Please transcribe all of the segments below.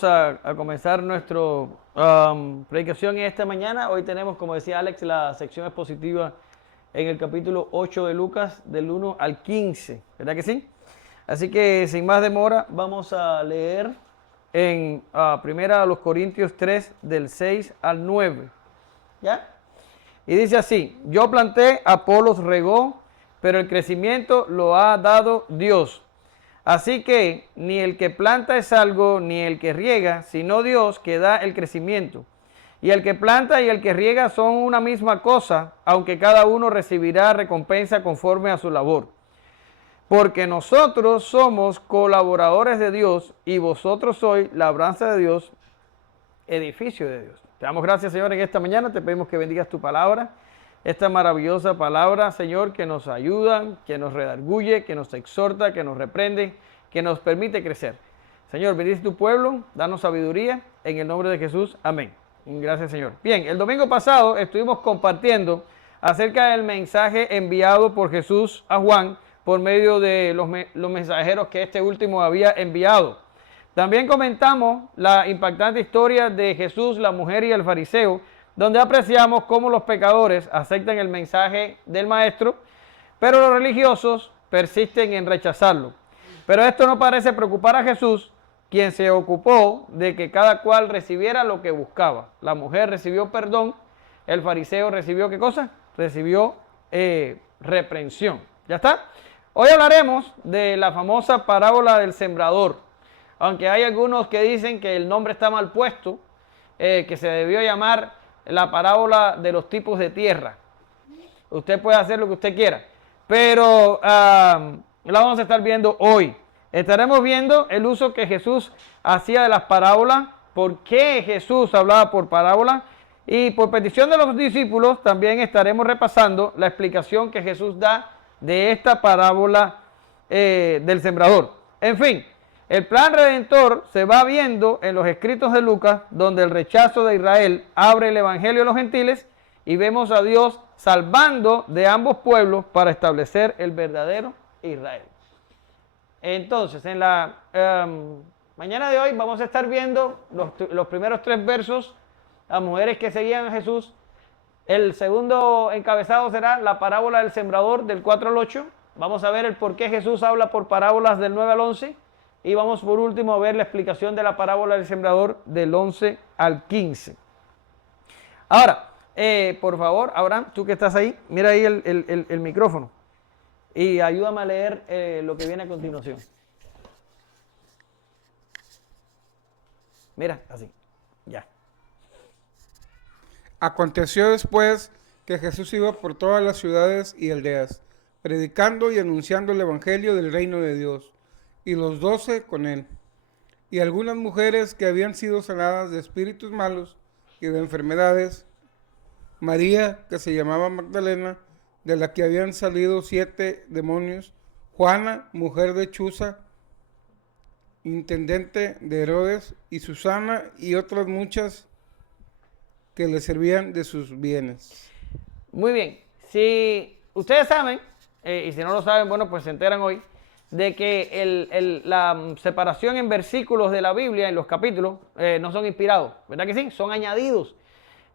vamos a comenzar nuestra predicación en esta mañana. Hoy tenemos, como decía Alex, la sección expositiva en el capítulo 8 de Lucas, del 1 al 15. ¿Verdad que sí? Así que sin más demora, vamos a leer en primera a los Corintios 3, del 6 al 9. ¿Ya? Y dice así: yo planté, Apolos regó, pero el crecimiento lo ha dado Dios. Así que ni el que planta es algo, ni el que riega, sino Dios que da el crecimiento. Y el que planta y el que riega son una misma cosa, aunque cada uno recibirá recompensa conforme a su labor. Porque nosotros somos colaboradores de Dios y vosotros sois labranza de Dios, edificio de Dios. Te damos gracias, Señor, en esta mañana. Te pedimos que bendigas tu palabra, esta maravillosa palabra, Señor, que nos ayuda, que nos redarguye, que nos exhorta, que nos reprende, que nos permite crecer. Señor, bendice tu pueblo, danos sabiduría, en el nombre de Jesús. Amén. Gracias, Señor. Bien, el domingo pasado estuvimos compartiendo acerca del mensaje enviado por Jesús a Juan por medio de los mensajeros que este último había enviado. También comentamos la impactante historia de Jesús, la mujer y el fariseo, donde apreciamos cómo los pecadores aceptan el mensaje del maestro, pero los religiosos persisten en rechazarlo. Pero esto no parece preocupar a Jesús, quien se ocupó de que cada cual recibiera lo que buscaba. La mujer recibió perdón, el fariseo recibió ¿qué cosa? Recibió reprensión. ¿Ya está? Hoy hablaremos de la famosa parábola del sembrador. Aunque hay algunos que dicen que el nombre está mal puesto, que se debió llamar la parábola de los tipos de tierra. Usted puede hacer lo que usted quiera, pero la vamos a estar viendo hoy. Estaremos viendo el uso que Jesús hacía de las parábolas, por qué Jesús hablaba por parábola, y por petición de los discípulos también estaremos repasando la explicación que Jesús da de esta parábola del sembrador. En fin, el plan redentor se va viendo en los escritos de Lucas, donde el rechazo de Israel abre el evangelio a los gentiles y vemos a Dios salvando de ambos pueblos para establecer el verdadero Israel. Entonces, en la mañana de hoy vamos a estar viendo los primeros 3 versos, las mujeres que seguían a Jesús. El segundo encabezado será la parábola del sembrador del 4 al 8. Vamos a ver el por qué Jesús habla por parábolas del 9 al 11. Y vamos por último a ver la explicación de la parábola del sembrador del 11 al 15. Ahora, por favor, Abraham, tú que estás ahí, mira ahí el micrófono y ayúdame a leer lo que viene a continuación. Mira, así, ya. Aconteció después que Jesús iba por todas las ciudades y aldeas, predicando y anunciando el evangelio del reino de Dios, y los 12 con él. Y algunas mujeres que habían sido sanadas de espíritus malos y de enfermedades, María, que se llamaba Magdalena, de la que habían salido 7 demonios, Juana, mujer de Chuza, intendente de Herodes, y Susana, y otras muchas que le servían de sus bienes. Muy bien, si ustedes saben, y si no lo saben, bueno, pues se enteran hoy, de que la separación en versículos de la Biblia, en los capítulos, no son inspirados, ¿verdad que sí? Son añadidos.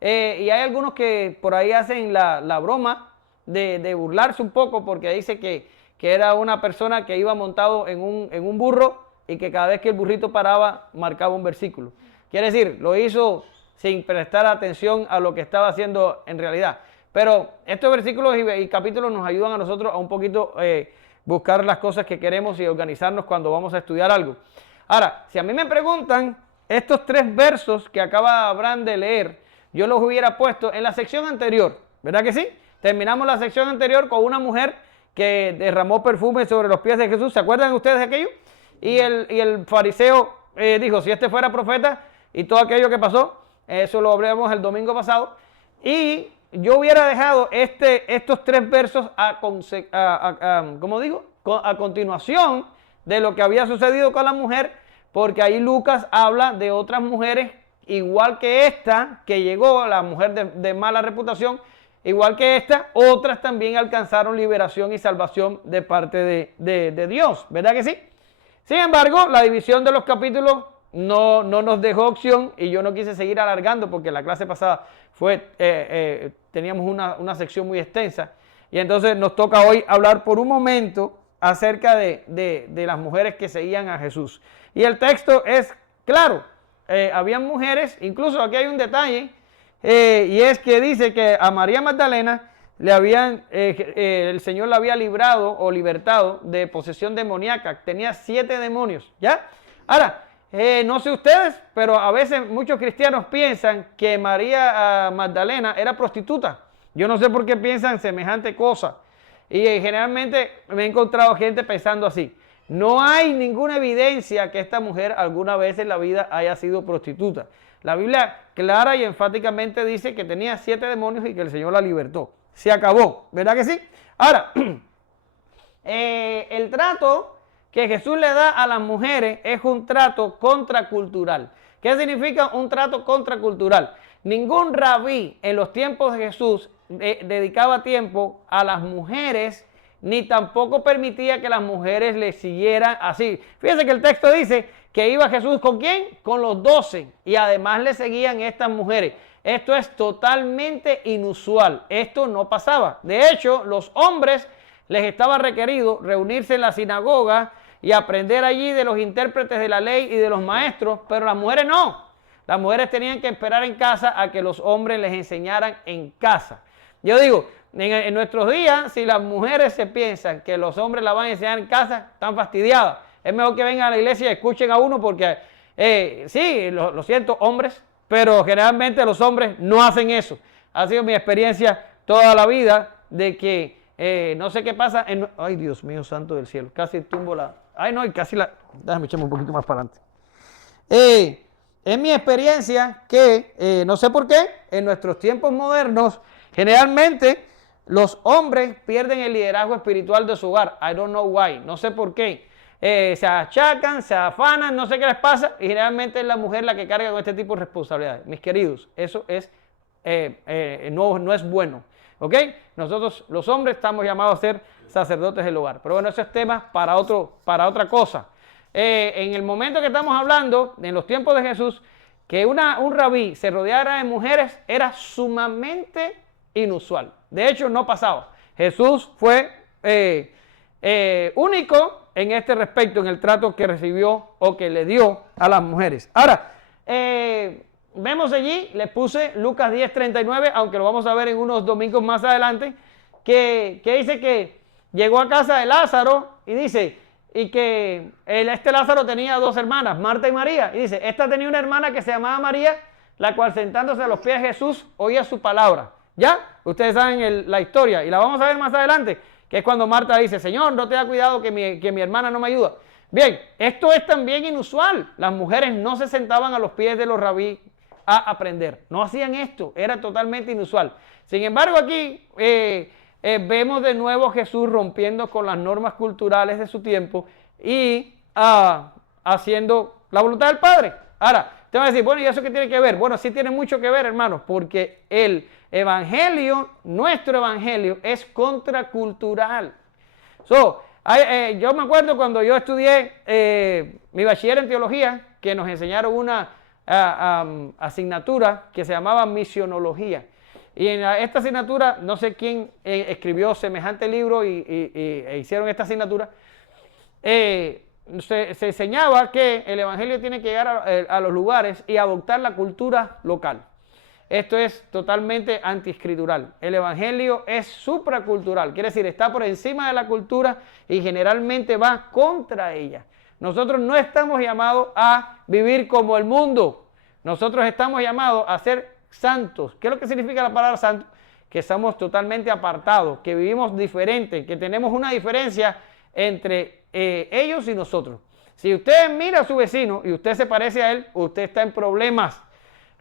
Y hay algunos que por ahí hacen la broma de burlarse un poco, porque dice que era una persona que iba montado en un burro y que cada vez que el burrito paraba, marcaba un versículo. Quiere decir, lo hizo sin prestar atención a lo que estaba haciendo en realidad. Pero estos versículos y capítulos nos ayudan a nosotros a un poquito buscar las cosas que queremos y organizarnos cuando vamos a estudiar algo. Ahora, si a mí me preguntan, estos 3 versos que acaba Abraham de leer, yo los hubiera puesto en la sección anterior, ¿verdad que sí? Terminamos la sección anterior con una mujer que derramó perfume sobre los pies de Jesús. ¿Se acuerdan ustedes de aquello? Y el fariseo dijo, si este fuera profeta, y todo aquello que pasó, eso lo hablamos el domingo pasado. Y yo hubiera dejado estos 3 versos a continuación de lo que había sucedido con la mujer, porque ahí Lucas habla de otras mujeres igual que esta, que llegó, la mujer de mala reputación, igual que esta, otras también alcanzaron liberación y salvación de parte de Dios, ¿verdad que sí? Sin embargo, la división de los capítulos no nos dejó opción y yo no quise seguir alargando porque la clase pasada teníamos una sección muy extensa y entonces nos toca hoy hablar por un momento acerca de las mujeres que seguían a Jesús. Y el texto es claro, habían mujeres, incluso aquí hay un detalle, y es que dice que a María Magdalena el Señor la había librado o libertado de posesión demoníaca, tenía 7 demonios, ¿ya? Ahora, no sé ustedes, pero a veces muchos cristianos piensan que María Magdalena era prostituta. Yo no sé por qué piensan semejante cosa. Y generalmente me he encontrado gente pensando así. No hay ninguna evidencia que esta mujer alguna vez en la vida haya sido prostituta. La Biblia clara y enfáticamente dice que tenía 7 demonios y que el Señor la libertó. Se acabó, ¿verdad que sí? Ahora, el trato que Jesús le da a las mujeres es un trato contracultural. ¿Qué significa un trato contracultural? Ningún rabí en los tiempos de Jesús dedicaba tiempo a las mujeres, ni tampoco permitía que las mujeres le siguieran así. Fíjense que el texto dice que iba Jesús ¿con quién? Con los 12 y además le seguían estas mujeres. Esto es totalmente inusual, esto no pasaba. De hecho, los hombres les estaba requerido reunirse en la sinagoga y aprender allí de los intérpretes de la ley y de los maestros, pero las mujeres no. Las mujeres tenían que esperar en casa a que los hombres les enseñaran en casa. Yo digo, en nuestros días, si las mujeres se piensan que los hombres la van a enseñar en casa, están fastidiadas. Es mejor que vengan a la iglesia y escuchen a uno porque, sí, lo siento, hombres, pero generalmente los hombres no hacen eso. Ha sido mi experiencia toda la vida de que no sé qué pasa. Ay, Dios mío, santo del cielo, casi tumbo la... Ay, no, y casi la... Déjame echarme un poquito más para adelante. Es mi experiencia que, no sé por qué, en nuestros tiempos modernos, generalmente los hombres pierden el liderazgo espiritual de su hogar. I don't know why, no sé por qué. Se achacan, se afanan, no sé qué les pasa, y generalmente es la mujer la que carga con este tipo de responsabilidades. Mis queridos, eso es no es bueno, ¿ok? Nosotros los hombres estamos llamados a ser sacerdotes del hogar, pero bueno, ese es tema para otra cosa. En el momento que estamos hablando, en los tiempos de Jesús, que un rabí se rodeara de mujeres era sumamente inusual. De hecho, no pasaba. Jesús fue único en este respecto, en el trato que recibió o que le dio a las mujeres. Ahora, vemos allí, les puse Lucas 10:39, aunque lo vamos a ver en unos domingos más adelante, que dice que llegó a casa de Lázaro y dice, y que este Lázaro tenía 2 hermanas, Marta y María, y dice, esta tenía una hermana que se llamaba María, la cual sentándose a los pies de Jesús oía su palabra. ¿Ya? Ustedes saben la historia y la vamos a ver más adelante, que es cuando Marta dice, Señor, no te da cuidado que mi hermana no me ayuda. Bien, esto es también inusual. Las mujeres no se sentaban a los pies de los rabí a aprender. No hacían esto, era totalmente inusual. Sin embargo, aquí vemos de nuevo a Jesús rompiendo con las normas culturales de su tiempo y haciendo la voluntad del Padre. Ahora, te van a decir, bueno, ¿y eso qué tiene que ver? Bueno, sí tiene mucho que ver, hermanos, porque el evangelio, nuestro evangelio, es contracultural. Yo me acuerdo cuando yo estudié mi bachiller en teología, que nos enseñaron una asignatura que se llamaba misionología. Y en esta asignatura, no sé quién escribió semejante libro e hicieron esta asignatura, se enseñaba que el evangelio tiene que llegar a los lugares y adoptar la cultura local. Esto es totalmente antiescritural. El evangelio es supracultural, quiere decir, está por encima de la cultura y generalmente va contra ella. Nosotros no estamos llamados a vivir como el mundo. Nosotros estamos llamados a ser santos. ¿Qué es lo que significa la palabra santo? Que somos totalmente apartados, que vivimos diferente, que tenemos una diferencia entre ellos y nosotros. Si usted mira a su vecino y usted se parece a él, usted está en problemas.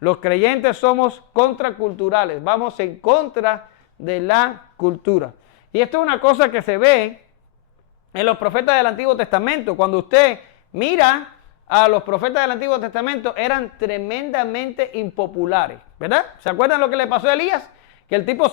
Los creyentes somos contraculturales, vamos en contra de la cultura. Y esto es una cosa que se ve en los profetas del Antiguo Testamento. Cuando usted mira a los profetas del Antiguo Testamento, eran tremendamente impopulares, ¿verdad? ¿Se acuerdan lo que le pasó a Elías? Que el tipo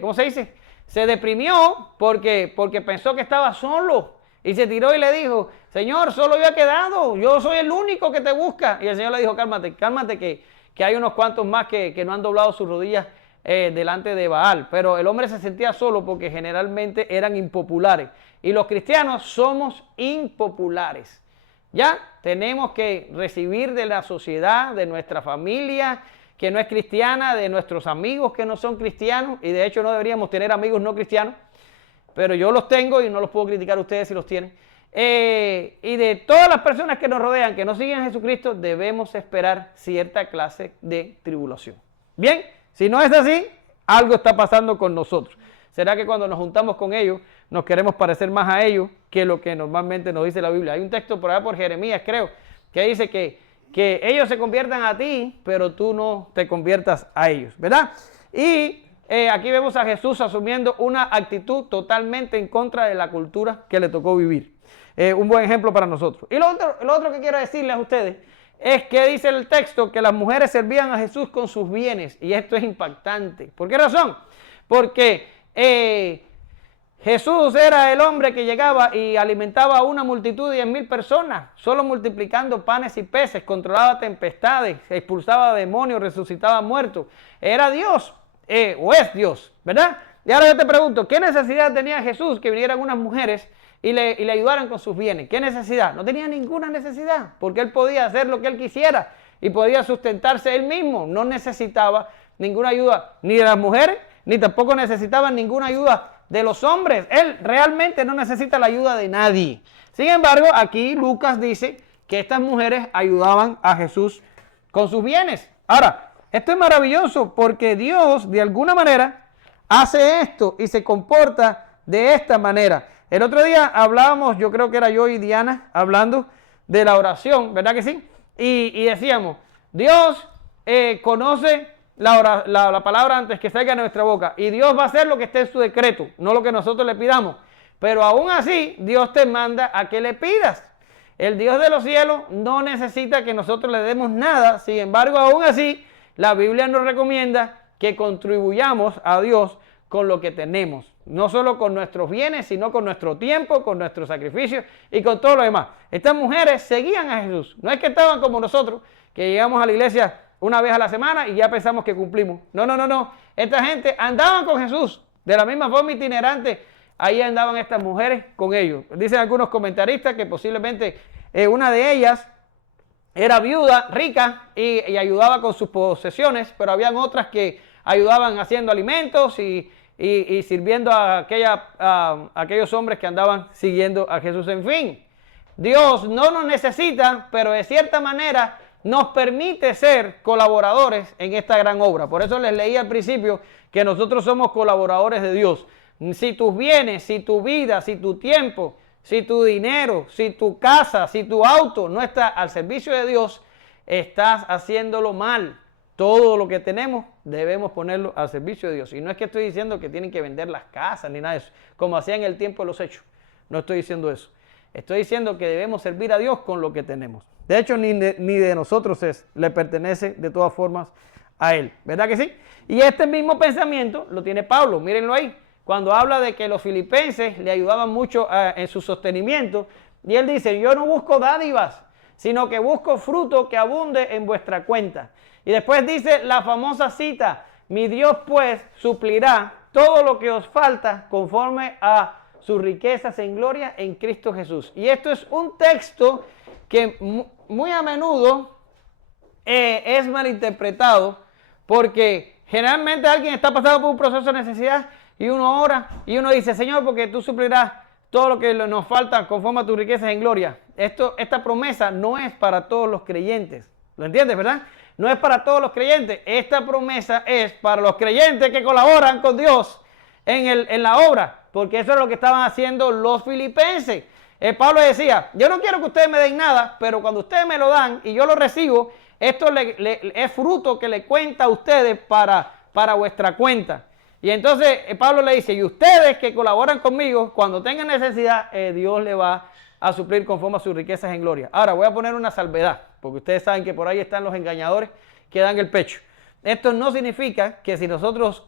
¿cómo se dice? Se deprimió porque pensó que estaba solo Y se tiró y le dijo, Señor, solo yo he quedado, yo soy el único que te busca. Y el Señor le dijo, cálmate, cálmate, que hay unos cuantos más que no han doblado sus rodillas delante de Baal. Pero el hombre se sentía solo porque generalmente eran impopulares. Y los cristianos somos impopulares. Ya tenemos que recibir de la sociedad, de nuestra familia que no es cristiana, de nuestros amigos que no son cristianos, y de hecho no deberíamos tener amigos no cristianos, pero yo los tengo y no los puedo criticar a ustedes si los tienen. Y de todas las personas que nos rodean, que no siguen a Jesucristo, debemos esperar cierta clase de tribulación. Bien, si no es así, algo está pasando con nosotros. ¿Será que cuando nos juntamos con ellos, nos queremos parecer más a ellos que lo que normalmente nos dice la Biblia? Hay un texto por allá por Jeremías, creo, que dice que ellos se conviertan a ti, pero tú no te conviertas a ellos, ¿verdad? Y aquí vemos a Jesús asumiendo una actitud totalmente en contra de la cultura que le tocó vivir. Un buen ejemplo para nosotros. Y lo otro que quiero decirles a ustedes es que dice el texto que las mujeres servían a Jesús con sus bienes, y esto es impactante. ¿Por qué razón? Porque Jesús era el hombre que llegaba y alimentaba a una multitud de 10,000 personas, solo multiplicando panes y peces, controlaba tempestades, expulsaba demonios, resucitaba muertos. Era Dios, o es Dios, ¿verdad? Y ahora yo te pregunto, ¿qué necesidad tenía Jesús que vinieran unas mujeres y le ayudaran con sus bienes? ¿Qué necesidad? No tenía ninguna necesidad, porque él podía hacer lo que él quisiera y podía sustentarse él mismo. No necesitaba ninguna ayuda ni de las mujeres, ni tampoco necesitaba ninguna ayuda de los hombres. Él realmente no necesita la ayuda de nadie. Sin embargo, aquí Lucas dice que estas mujeres ayudaban a Jesús con sus bienes. Ahora, esto es maravilloso porque Dios de alguna manera hace esto y se comporta de esta manera. El otro día hablábamos, yo creo que era yo y Diana, hablando de la oración, ¿verdad que sí? Y decíamos, Dios conoce la palabra antes que salga de nuestra boca, y Dios va a hacer lo que esté en su decreto, no lo que nosotros le pidamos. Pero aún así, Dios te manda a que le pidas. El Dios de los cielos no necesita que nosotros le demos nada. Sin embargo, aún así, la Biblia nos recomienda que contribuyamos a Dios con lo que tenemos. No solo con nuestros bienes, sino con nuestro tiempo, con nuestros sacrificios y con todo lo demás. Estas mujeres seguían a Jesús. No es que estaban como nosotros, que llegamos a la iglesia una vez a la semana y ya pensamos que cumplimos. No. Esta gente andaban con Jesús de la misma forma itinerante. Ahí andaban estas mujeres con ellos. Dicen algunos comentaristas que posiblemente una de ellas era viuda, rica y ayudaba con sus posesiones, pero habían otras que ayudaban haciendo alimentos y sirviendo a aquellos hombres que andaban siguiendo a Jesús. En fin, Dios no nos necesita, pero de cierta manera nos permite ser colaboradores en esta gran obra. Por eso les leí al principio que nosotros somos colaboradores de Dios. Si tus bienes, si tu vida, si tu tiempo, si tu dinero, si tu casa, si tu auto no está al servicio de Dios, estás haciéndolo mal. Todo lo que tenemos debemos ponerlo al servicio de Dios. Y no es que estoy diciendo que tienen que vender las casas ni nada de eso, como hacían en el tiempo de los Hechos. No estoy diciendo eso. Estoy diciendo que debemos servir a Dios con lo que tenemos. De hecho, ni de nosotros le pertenece de todas formas a Él. ¿Verdad que sí? Y este mismo pensamiento lo tiene Pablo. Mírenlo ahí. Cuando habla de que los filipenses le ayudaban mucho en su sostenimiento. Y él dice, yo no busco dádivas, sino que busco fruto que abunde en vuestra cuenta. Y después dice la famosa cita, mi Dios pues suplirá todo lo que os falta conforme a sus riquezas en gloria en Cristo Jesús. Y esto es un texto que muy a menudo es malinterpretado, porque generalmente alguien está pasando por un proceso de necesidad y uno ora y uno dice, Señor, porque tú suplirás todo lo que nos falta conforme a tus riquezas en gloria. Esta promesa no es para todos los creyentes. ¿Lo entiendes, verdad? No es para todos los creyentes. Esta promesa es para los creyentes que colaboran con Dios en la obra, porque eso es lo que estaban haciendo los filipenses. Pablo decía, yo no quiero que ustedes me den nada, pero cuando ustedes me lo dan y yo lo recibo, esto es fruto que le cuenta a ustedes para vuestra cuenta. Y entonces Pablo le dice, y ustedes que colaboran conmigo, cuando tengan necesidad, Dios le va a suplir conforme a sus riquezas en gloria. Ahora voy a poner una salvedad, porque ustedes saben que por ahí están los engañadores que dan el pecho. Esto no significa que si nosotros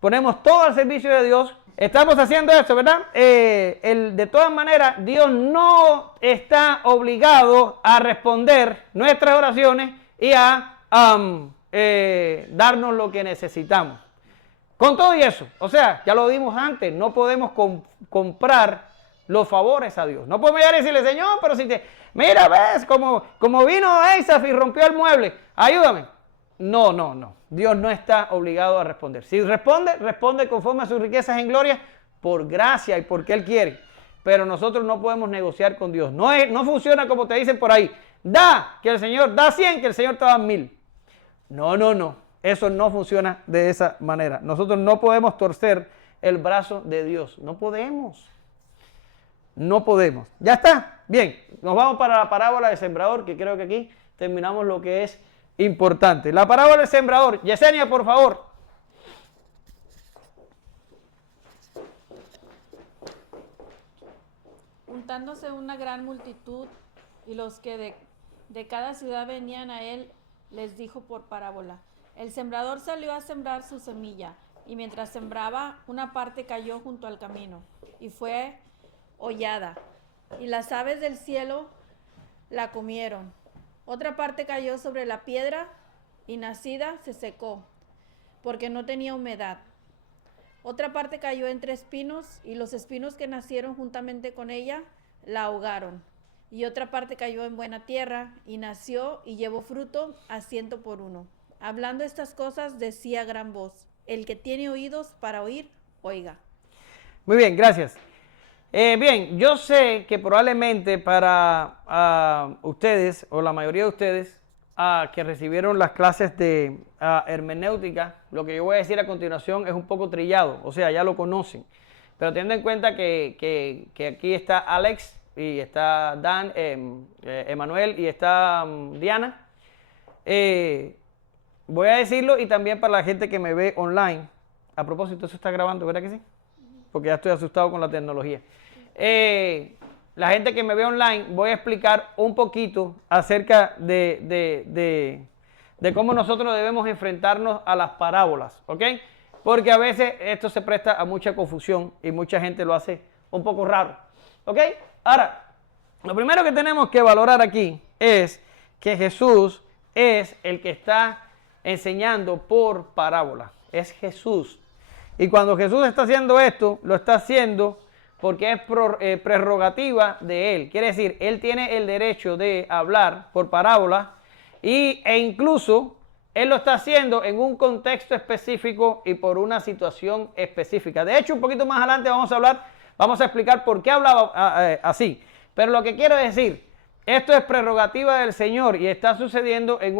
ponemos todo al servicio de Dios, estamos haciendo esto, ¿verdad? De todas maneras, Dios no está obligado a responder nuestras oraciones y a darnos lo que necesitamos. Con todo y eso, o sea, ya lo dimos antes, no podemos comprar los favores a Dios. No podemos llegar y decirle, Señor, pero si te... Mira, ves, como vino Asaf y rompió el mueble, ayúdame. No. Dios no está obligado a responder. Si responde conforme a sus riquezas en gloria, por gracia y porque Él quiere. Pero nosotros no podemos negociar con Dios. No funciona como te dicen por ahí. Da 100, que el Señor te da 1000. No. Eso no funciona de esa manera. Nosotros no podemos torcer el brazo de Dios. No podemos. Ya está. Bien, nos vamos para la parábola del sembrador, que creo que aquí terminamos lo que es importante. La parábola del sembrador. Yesenia, por favor. Juntándose una gran multitud y los que de cada ciudad venían a él, les dijo por parábola: el sembrador salió a sembrar su semilla, y mientras sembraba, una parte cayó junto al camino, y fue hollada, y las aves del cielo la comieron. Otra parte cayó sobre la piedra, y nacida se secó, porque no tenía humedad. Otra parte cayó entre espinos, y los espinos que nacieron juntamente con ella la ahogaron. Y otra parte cayó en buena tierra, y nació y llevó fruto a 100 por uno. Hablando estas cosas, decía a gran voz: el que tiene oídos para oír, oiga. Muy bien, gracias. Bien, yo sé que probablemente para ustedes, o la mayoría de ustedes, que recibieron las clases de hermenéutica, lo que yo voy a decir a continuación es un poco trillado, o sea, ya lo conocen. Pero teniendo en cuenta que aquí está Alex, y está Dan, Emanuel, y está Diana, voy a decirlo, y también para la gente que me ve online. A propósito, eso está grabando, ¿verdad que sí? Porque ya estoy asustado con la tecnología. La gente que me ve online, voy a explicar un poquito acerca de cómo nosotros debemos enfrentarnos a las parábolas, ¿ok? Porque a veces esto se presta a mucha confusión y mucha gente lo hace un poco raro, ¿ok? Ahora, lo primero que tenemos que valorar aquí es que Jesús es el que está enseñando por parábola. Es Jesús. Y cuando Jesús está haciendo esto, lo está haciendo porque es prerrogativa de Él. Quiere decir, Él tiene el derecho de hablar por parábola e incluso Él lo está haciendo en un contexto específico y por una situación específica. De hecho, un poquito más adelante vamos a explicar por qué hablaba así. Pero lo que quiero decir, esto es prerrogativa del Señor y está sucediendo en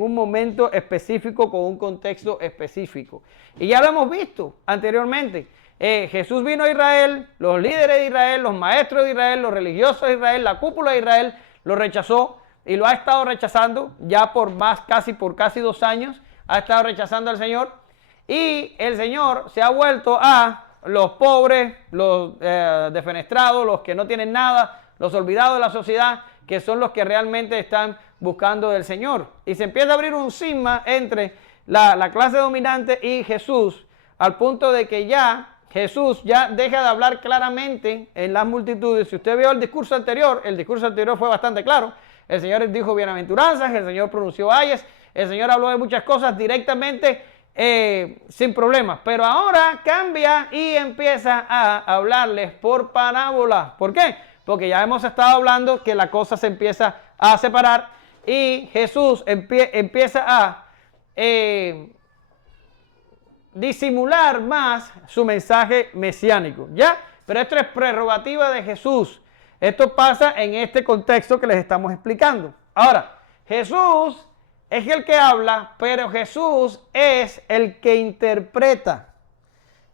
un momento específico con un contexto específico. Y ya lo hemos visto anteriormente. Jesús vino a Israel, los líderes de Israel, los maestros de Israel, los religiosos de Israel, la cúpula de Israel lo rechazó y lo ha estado rechazando ya por casi 2 años. Ha estado rechazando al Señor y el Señor se ha vuelto a los pobres, los defenestrados, los que no tienen nada, los olvidados de la sociedad, que son los que realmente están buscando del Señor. Y se empieza a abrir un cisma entre la clase dominante y Jesús, al punto de que Jesús ya deja de hablar claramente en las multitudes. Si usted vio el discurso anterior fue bastante claro. El Señor dijo bienaventuranzas, el Señor pronunció ayes, el Señor habló de muchas cosas directamente, sin problemas. Pero ahora cambia y empieza a hablarles por parábolas. ¿Por qué? Porque ya hemos estado hablando que la cosa se empieza a separar y Jesús empieza a disimular más su mensaje mesiánico, ¿ya? Pero esto es prerrogativa de Jesús. Esto pasa en este contexto que les estamos explicando. Ahora, Jesús es el que habla, pero Jesús es el que interpreta,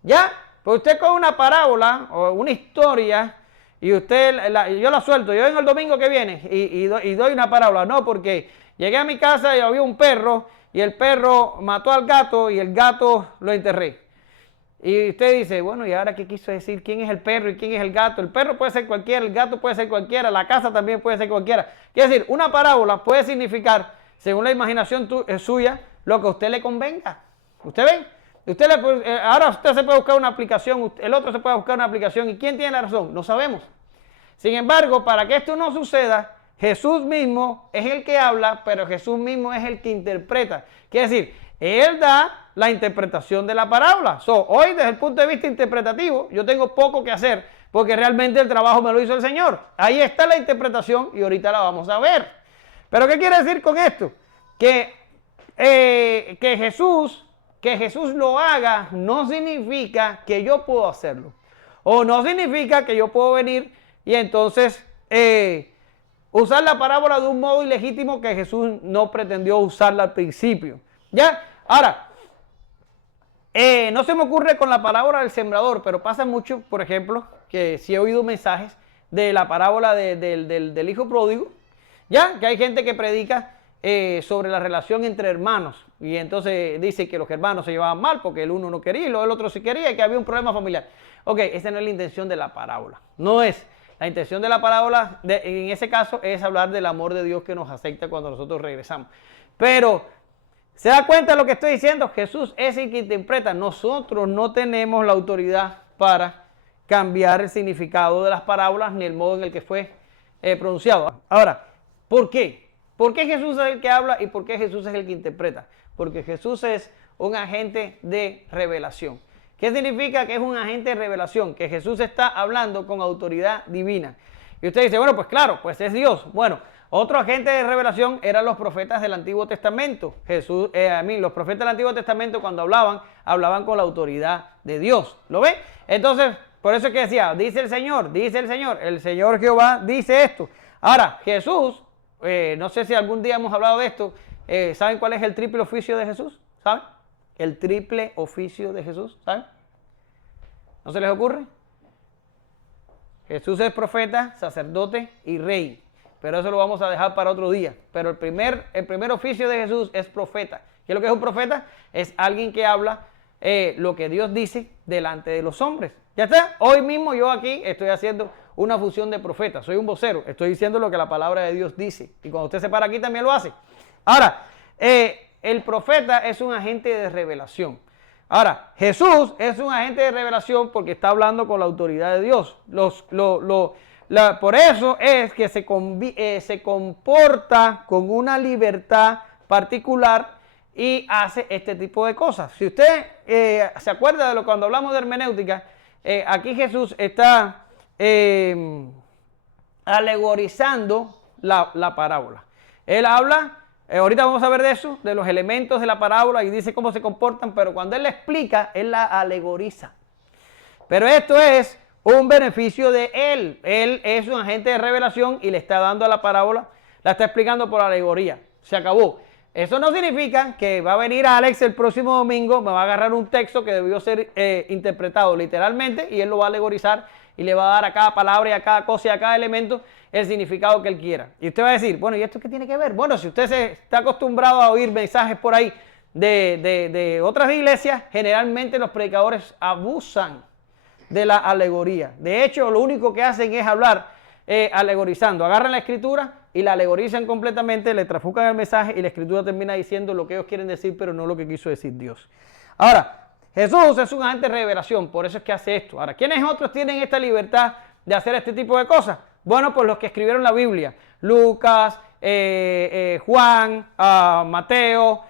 ¿ya? Pues usted con una parábola o una historia y yo la suelto, yo vengo el domingo que viene y doy una parábola, no, porque llegué a mi casa y había un perro y el perro mató al gato y el gato lo enterré. Y usted dice, bueno, ¿y ahora qué quiso decir? ¿Quién es el perro y quién es el gato? El perro puede ser cualquiera, el gato puede ser cualquiera, la casa también puede ser cualquiera. Quiere decir, una parábola puede significar, según la imaginación suya, lo que a usted le convenga. ¿Usted ve? Ahora usted se puede buscar una aplicación, el otro se puede buscar una aplicación. ¿Y quién tiene la razón? No sabemos. Sin embargo, para que esto no suceda, Jesús mismo es el que habla, pero Jesús mismo es el que interpreta. Quiere decir, Él da la interpretación de la parábola. Hoy, desde el punto de vista interpretativo, yo tengo poco que hacer, porque realmente el trabajo me lo hizo el Señor. Ahí está la interpretación y ahorita la vamos a ver. ¿Pero qué quiere decir con esto? Que Jesús lo haga no significa que yo puedo hacerlo. O no significa que yo puedo venir y entonces usar la parábola de un modo ilegítimo que Jesús no pretendió usarla al principio. ¿Ya? Ahora, no se me ocurre con la parábola del sembrador, pero pasa mucho, por ejemplo, que sí he oído mensajes de la parábola del hijo pródigo, ¿ya? Que hay gente que predica sobre la relación entre hermanos y entonces dice que los hermanos se llevaban mal porque el uno no quería y el otro sí quería y que había un problema familiar. Ok, esa no es la intención de la parábola, no es. La intención de la parábola, en ese caso, es hablar del amor de Dios que nos acepta cuando nosotros regresamos. Pero, ¿se da cuenta de lo que estoy diciendo? Jesús es el que interpreta. Nosotros no tenemos la autoridad para cambiar el significado de las parábolas ni el modo en el que fue pronunciado. Ahora, ¿por qué? ¿Por qué Jesús es el que habla y por qué Jesús es el que interpreta? Porque Jesús es un agente de revelación. ¿Qué significa que es un agente de revelación? Que Jesús está hablando con autoridad divina. Y usted dice, bueno, pues claro, pues es Dios. Bueno, otro agente de revelación eran los profetas del Antiguo Testamento. Los profetas del Antiguo Testamento cuando hablaban con la autoridad de Dios. ¿Lo ve? Entonces, por eso es que decía, dice el Señor Jehová dice esto. Ahora, Jesús, no sé si algún día hemos hablado de esto, ¿saben cuál es el triple oficio de Jesús? ¿Saben? El triple oficio de Jesús, ¿saben? ¿No se les ocurre? Jesús es profeta, sacerdote y rey. Pero eso lo vamos a dejar para otro día. Pero el primer oficio de Jesús es profeta. ¿Qué es lo que es un profeta? Es alguien que habla lo que Dios dice delante de los hombres. ¿Ya está? Hoy mismo yo aquí estoy haciendo una función de profeta. Soy un vocero. Estoy diciendo lo que la palabra de Dios dice. Y cuando usted se para aquí también lo hace. Ahora, el profeta es un agente de revelación. Ahora, Jesús es un agente de revelación porque está hablando con la autoridad de Dios. Por eso es que se comporta con una libertad particular y hace este tipo de cosas. Si usted se acuerda de cuando hablamos de hermenéutica, aquí Jesús está alegorizando la parábola. Él habla, ahorita vamos a ver de eso, de los elementos de la parábola y dice cómo se comportan, pero cuando él la explica, él la alegoriza. Pero esto es un beneficio de él. Él es un agente de revelación y le está dando a la parábola, la está explicando por alegoría. Se acabó. Eso no significa que va a venir Alex el próximo domingo, me va a agarrar un texto que debió ser interpretado literalmente y él lo va a alegorizar y le va a dar a cada palabra y a cada cosa y a cada elemento el significado que él quiera. Y usted va a decir, bueno, ¿y esto qué tiene que ver? Bueno, si usted se está acostumbrado a oír mensajes por ahí de otras iglesias, generalmente los predicadores abusan de la alegoría. De hecho, lo único que hacen es hablar alegorizando. Agarran la escritura y la alegorizan completamente, le trafucan el mensaje y la escritura termina diciendo lo que ellos quieren decir, pero no lo que quiso decir Dios. Ahora, Jesús es un agente de revelación, por eso es que hace esto. Ahora, ¿quiénes otros tienen esta libertad de hacer este tipo de cosas? Bueno, pues los que escribieron la Biblia. Lucas, Juan, Mateo,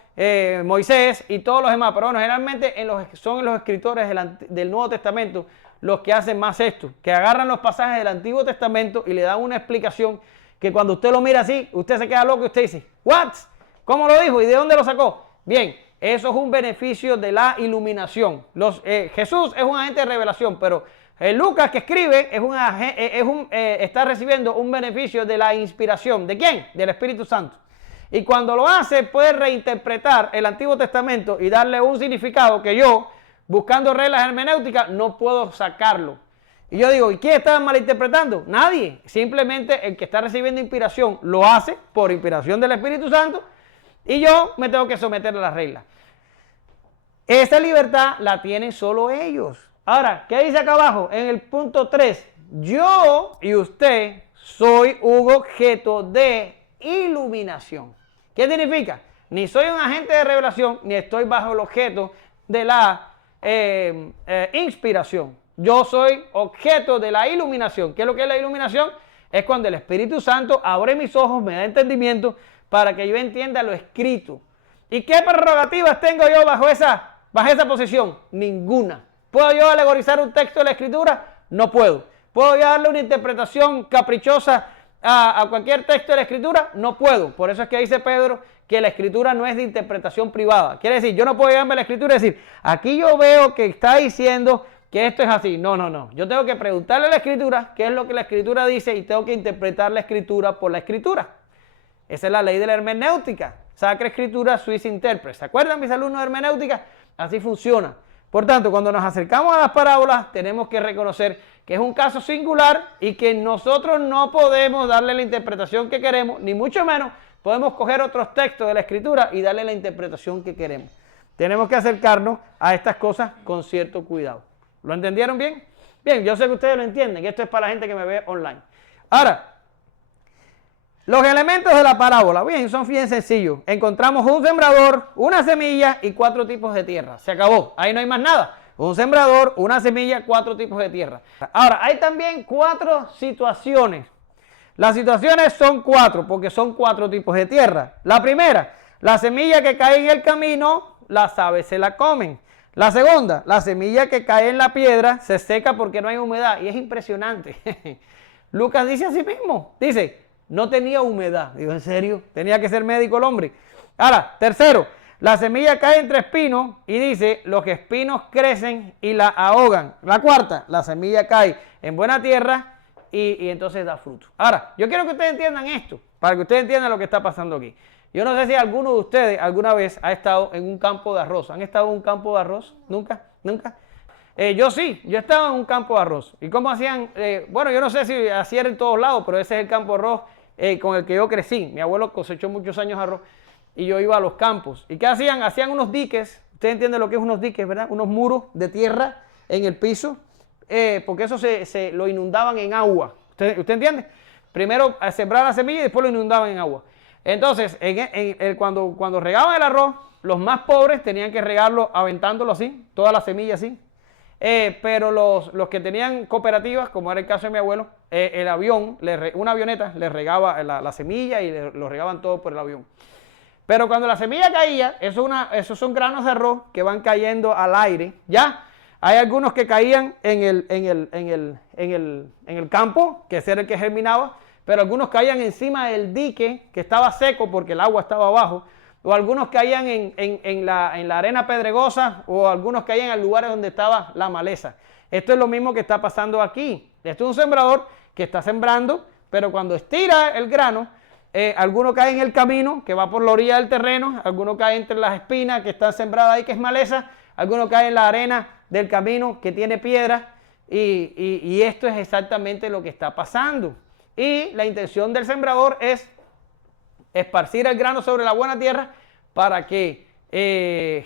Moisés y todos los demás. Pero bueno, generalmente son los escritores del Nuevo Testamento los que hacen más esto, que agarran los pasajes del Antiguo Testamento y le dan una explicación que cuando usted lo mira así, usted se queda loco y usted dice, ¿what? ¿Cómo lo dijo? ¿Y de dónde lo sacó? Bien, eso es un beneficio de la iluminación. Jesús es un agente de revelación, pero Lucas que escribe está recibiendo un beneficio de la inspiración. ¿De quién? Del Espíritu Santo. Y cuando lo hace, puede reinterpretar el Antiguo Testamento y darle un significado que yo, buscando reglas hermenéuticas, no puedo sacarlo. Y yo digo, ¿y quién está malinterpretando? Nadie. Simplemente el que está recibiendo inspiración lo hace por inspiración del Espíritu Santo y yo me tengo que someter a las reglas. Esa libertad la tienen solo ellos. Ahora, ¿qué dice acá abajo? En el punto 3, yo y usted soy un objeto de iluminación. ¿Qué significa? Ni soy un agente de revelación, ni estoy bajo el objeto de la inspiración. Yo soy objeto de la iluminación. ¿Qué es lo que es la iluminación? Es cuando el Espíritu Santo abre mis ojos, me da entendimiento para que yo entienda lo escrito. ¿Y qué prerrogativas tengo yo bajo esa posición? Ninguna. ¿Puedo yo alegorizar un texto de la Escritura? No puedo. ¿Puedo yo darle una interpretación caprichosa a cualquier texto de la Escritura? No puedo. Por eso es que dice Pedro que la Escritura no es de interpretación privada. Quiere decir, yo no puedo llegarme a la Escritura y decir, aquí yo veo que está diciendo que esto es así. No, no, no. Yo tengo que preguntarle a la Escritura qué es lo que la Escritura dice y tengo que interpretar la Escritura por la Escritura. Esa es la ley de la hermenéutica. Sacra Escritura, suis interpres. ¿Se acuerdan mis alumnos de hermenéutica? Así funciona. Por tanto, cuando nos acercamos a las parábolas, tenemos que reconocer que es un caso singular y que nosotros no podemos darle la interpretación que queremos, ni mucho menos podemos coger otros textos de la Escritura y darle la interpretación que queremos. Tenemos que acercarnos a estas cosas con cierto cuidado. ¿Lo entendieron bien? Bien, yo sé que ustedes lo entienden. Esto es para la gente que me ve online. Ahora, los elementos de la parábola, bien, son bien sencillos. Encontramos un sembrador, una semilla y 4 tipos de tierra. Se acabó, ahí no hay más nada. Un sembrador, una semilla, 4 tipos de tierra. Ahora, hay también 4 situaciones. Las situaciones son 4, porque son 4 tipos de tierra. La primera, la semilla que cae en el camino, las aves se la comen. La segunda, la semilla que cae en la piedra, se seca porque no hay humedad. Y es impresionante. Lucas dice así mismo, dice, no tenía humedad. Digo, ¿en serio? Tenía que ser médico el hombre. Ahora, tercero, la semilla cae entre espinos y dice, los espinos crecen y la ahogan. La cuarta, la semilla cae en buena tierra y entonces da fruto. Ahora, yo quiero que ustedes entiendan esto, para que ustedes entiendan lo que está pasando aquí. Yo no sé si alguno de ustedes alguna vez ha estado en un campo de arroz. ¿Han estado en un campo de arroz? ¿Nunca? ¿Nunca? Yo sí, yo estaba en un campo de arroz. ¿Y cómo hacían? Bueno, yo no sé si así era en todos lados, pero ese es el campo de arroz con el que yo crecí. Mi abuelo cosechó muchos años arroz y yo iba a los campos. ¿Y qué hacían? Hacían unos diques. Usted entiende lo que es unos diques, ¿verdad? Unos muros de tierra en el piso, porque eso se lo inundaban en agua. ¿Usted entiende? Primero sembraban la semilla y después lo inundaban en agua. Entonces, cuando regaban el arroz, los más pobres tenían que regarlo aventándolo así, toda la semilla así. Pero los que tenían cooperativas, como era el caso de mi abuelo, el avión, una avioneta, les regaba la semilla y lo regaban todo por el avión. Pero cuando la semilla caía, esos son granos de arroz que van cayendo al aire, ¿ya? Hay algunos que caían en el campo, que ese era el que germinaba, pero algunos caían encima del dique, que estaba seco porque el agua estaba abajo, o algunos caían en la arena pedregosa, o algunos caían en lugares donde estaba la maleza. Esto es lo mismo que está pasando aquí. Esto es un sembrador que está sembrando, pero cuando estira el grano, alguno cae en el camino, que va por la orilla del terreno, alguno cae entre las espinas que están sembradas ahí, que es maleza, alguno cae en la arena del camino, que tiene piedras, y esto es exactamente lo que está pasando. Y la intención del sembrador es esparcir el grano sobre la buena tierra para que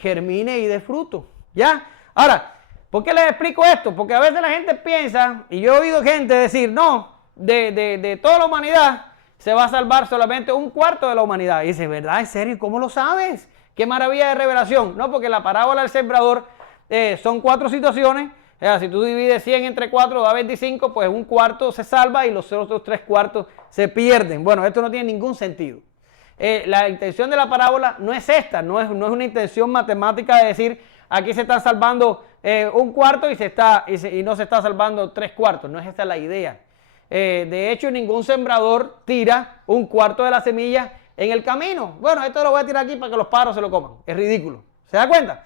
germine y dé fruto. ¿Ya? Ahora, ¿por qué les explico esto? Porque a veces la gente piensa, y yo he oído gente decir, no, de toda la humanidad se va a salvar solamente un cuarto de la humanidad. Y dice, ¿verdad? ¿En serio? ¿Cómo lo sabes? ¡Qué maravilla de revelación! No, porque la parábola del sembrador son 4 situaciones. Si tú divides 100 entre 4 da 25, pues un cuarto se salva y los otros 3 cuartos se pierden. Bueno, esto no tiene ningún sentido. La intención de la parábola no es esta, no es una intención matemática de decir aquí se está salvando un cuarto y no se está salvando 3 cuartos. No es esta la idea. De hecho, ningún sembrador tira un cuarto de la semilla en el camino. Bueno, esto lo voy a tirar aquí para que los pájaros se lo coman. Es ridículo. ¿Se da cuenta?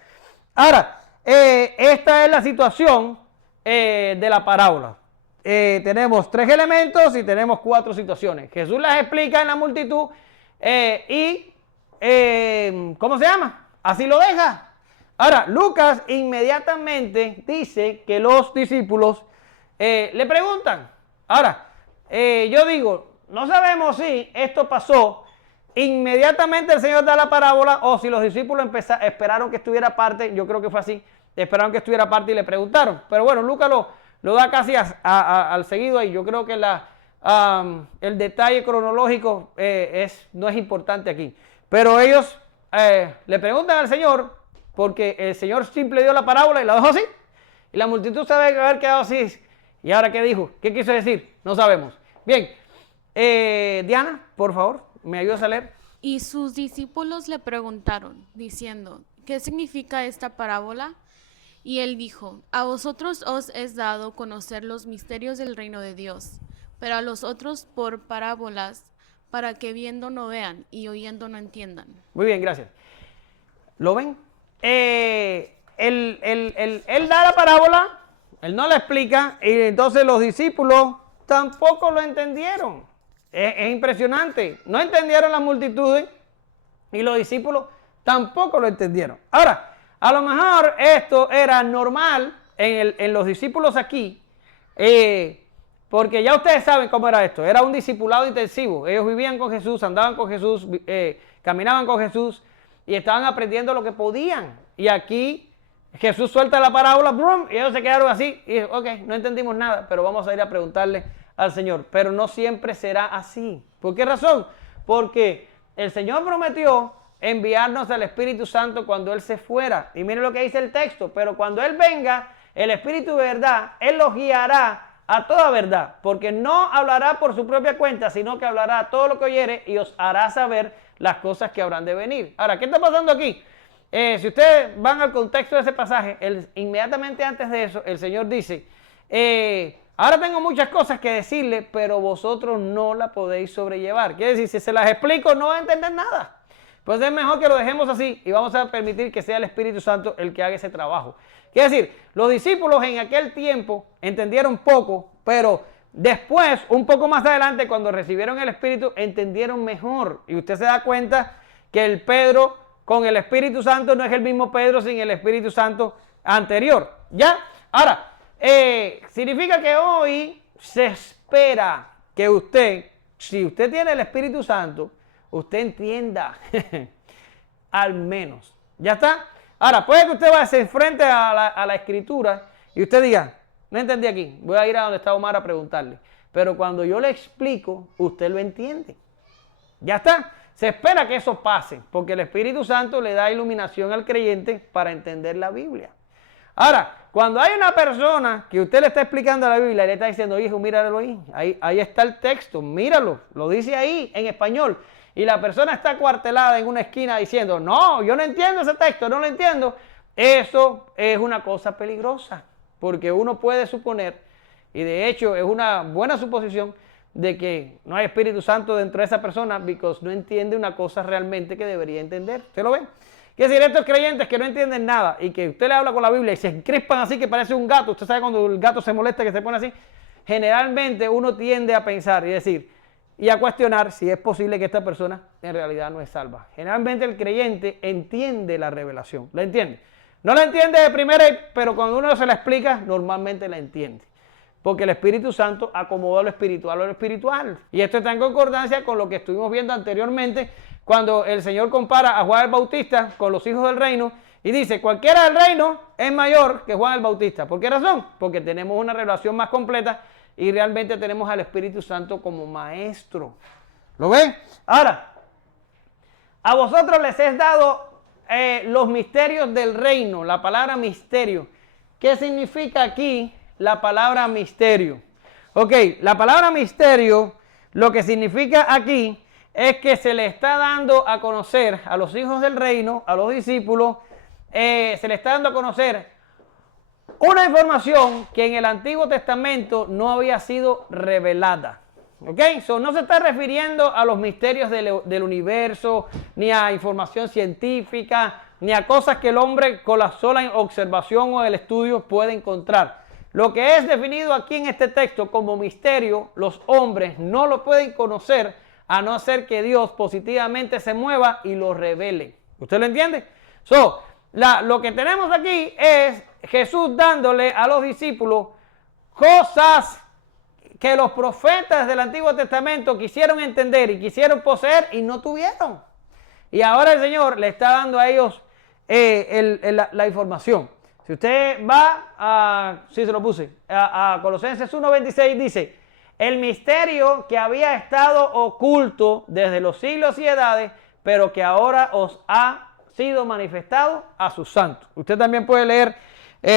Ahora, esta es la situación de la parábola. Tenemos 3 elementos y tenemos 4 situaciones. Jesús las explica en la multitud ¿cómo se llama? Así lo deja. Ahora, Lucas inmediatamente dice que los discípulos le preguntan. Ahora, yo digo, no sabemos si esto pasó inmediatamente el Señor da la parábola o si los discípulos esperaron que estuviera aparte. Yo creo que fue así. Esperaron que estuviera aparte y le preguntaron. Pero bueno, Lucas lo da casi al seguido ahí. Yo creo que el detalle cronológico no es importante aquí. Pero ellos le preguntan al Señor porque el Señor simple dio la parábola y la dejó así. Y la multitud se debe haber quedado así. ¿Y ahora qué dijo? ¿Qué quiso decir? No sabemos. Bien, Diana, por favor, ¿me ayudas a leer? Y sus discípulos le preguntaron, diciendo, ¿qué significa esta parábola? Y él dijo, a vosotros os es dado conocer los misterios del reino de Dios, pero a los otros por parábolas, para que viendo no vean y oyendo no entiendan. Muy bien, gracias. ¿Lo ven? Él da la parábola, él no la explica, y entonces los discípulos tampoco lo entendieron. Es impresionante. No entendieron las multitudes y los discípulos tampoco lo entendieron. Ahora, a lo mejor esto era normal en los discípulos aquí, porque ya ustedes saben cómo era esto. Era un discipulado intensivo. Ellos vivían con Jesús, andaban con Jesús, caminaban con Jesús y estaban aprendiendo lo que podían. Y aquí Jesús suelta la parábola, ¡brum! Y ellos se quedaron así. Y ok, no entendimos nada, pero vamos a ir a preguntarle al Señor. Pero no siempre será así. ¿Por qué razón? Porque el Señor prometió enviarnos al Espíritu Santo cuando Él se fuera. Y miren lo que dice el texto. Pero cuando Él venga, el Espíritu de verdad, Él los guiará a toda verdad. Porque no hablará por su propia cuenta, sino que hablará todo lo que oyere y os hará saber las cosas que habrán de venir. Ahora, ¿qué está pasando aquí? Si ustedes van al contexto de ese pasaje, inmediatamente antes de eso, el Señor dice, ahora tengo muchas cosas que decirle, pero vosotros no la podéis sobrellevar. Quiere decir, si se las explico, no van a entender nada. Pues es mejor que lo dejemos así y vamos a permitir que sea el Espíritu Santo el que haga ese trabajo. Quiere decir, los discípulos en aquel tiempo entendieron poco, pero después, un poco más adelante, cuando recibieron el Espíritu, entendieron mejor. Y usted se da cuenta que el Pedro con el Espíritu Santo no es el mismo Pedro sin el Espíritu Santo anterior. ¿Ya? Ahora, significa que hoy se espera que usted, si usted tiene el Espíritu Santo, usted entienda al menos. ¿Ya está? Ahora, puede que usted vaya enfrente a la Escritura y usted diga, no entendí aquí, voy a ir a donde está Omar a preguntarle. Pero cuando yo le explico, usted lo entiende. ¿Ya está? Se espera que eso pase, porque el Espíritu Santo le da iluminación al creyente para entender la Biblia. Ahora, cuando hay una persona que usted le está explicando la Biblia y le está diciendo, hijo, míralo ahí está el texto, míralo, lo dice ahí en español. Y la persona está cuartelada en una esquina diciendo, no, yo no entiendo ese texto, no lo entiendo. Eso es una cosa peligrosa, porque uno puede suponer, y de hecho es una buena suposición, de que no hay Espíritu Santo dentro de esa persona, porque no entiende una cosa realmente que debería entender. ¿Usted lo ve? Quiere decir, estos creyentes que no entienden nada y que usted le habla con la Biblia y se encrespan así que parece un gato, usted sabe cuando el gato se molesta que se pone así, generalmente uno tiende a pensar y decir, y a cuestionar si es posible que esta persona en realidad no es salva. Generalmente el creyente entiende la revelación, ¿la entiende? No la entiende de primera, pero cuando uno se la explica, normalmente la entiende. Porque el Espíritu Santo acomodó lo espiritual a lo espiritual. Y esto está en concordancia con lo que estuvimos viendo anteriormente, cuando el Señor compara a Juan el Bautista con los hijos del reino, y dice, cualquiera del reino es mayor que Juan el Bautista. ¿Por qué razón? Porque tenemos una relación más completa y realmente tenemos al Espíritu Santo como maestro. ¿Lo ven? Ahora, a vosotros les es dado los misterios del reino, la palabra misterio. ¿Qué significa aquí la palabra misterio? Ok, la palabra misterio, lo que significa aquí es que se le está dando a conocer a los hijos del reino, a los discípulos, se le está dando a conocer una información que en el Antiguo Testamento no había sido revelada. ¿Ok? No se está refiriendo a los misterios del universo, ni a información científica, ni a cosas que el hombre con la sola observación o el estudio puede encontrar. Lo que es definido aquí en este texto como misterio, los hombres no lo pueden conocer a no ser que Dios positivamente se mueva y lo revele. ¿Usted lo entiende? Lo que tenemos aquí es Jesús dándole a los discípulos cosas que los profetas del Antiguo Testamento quisieron entender y quisieron poseer y no tuvieron. Y ahora el Señor le está dando a ellos la información. Si usted va a Colosenses 1:26 dice, el misterio que había estado oculto desde los siglos y edades, pero que ahora os ha sido manifestado a sus santos. Usted también puede leer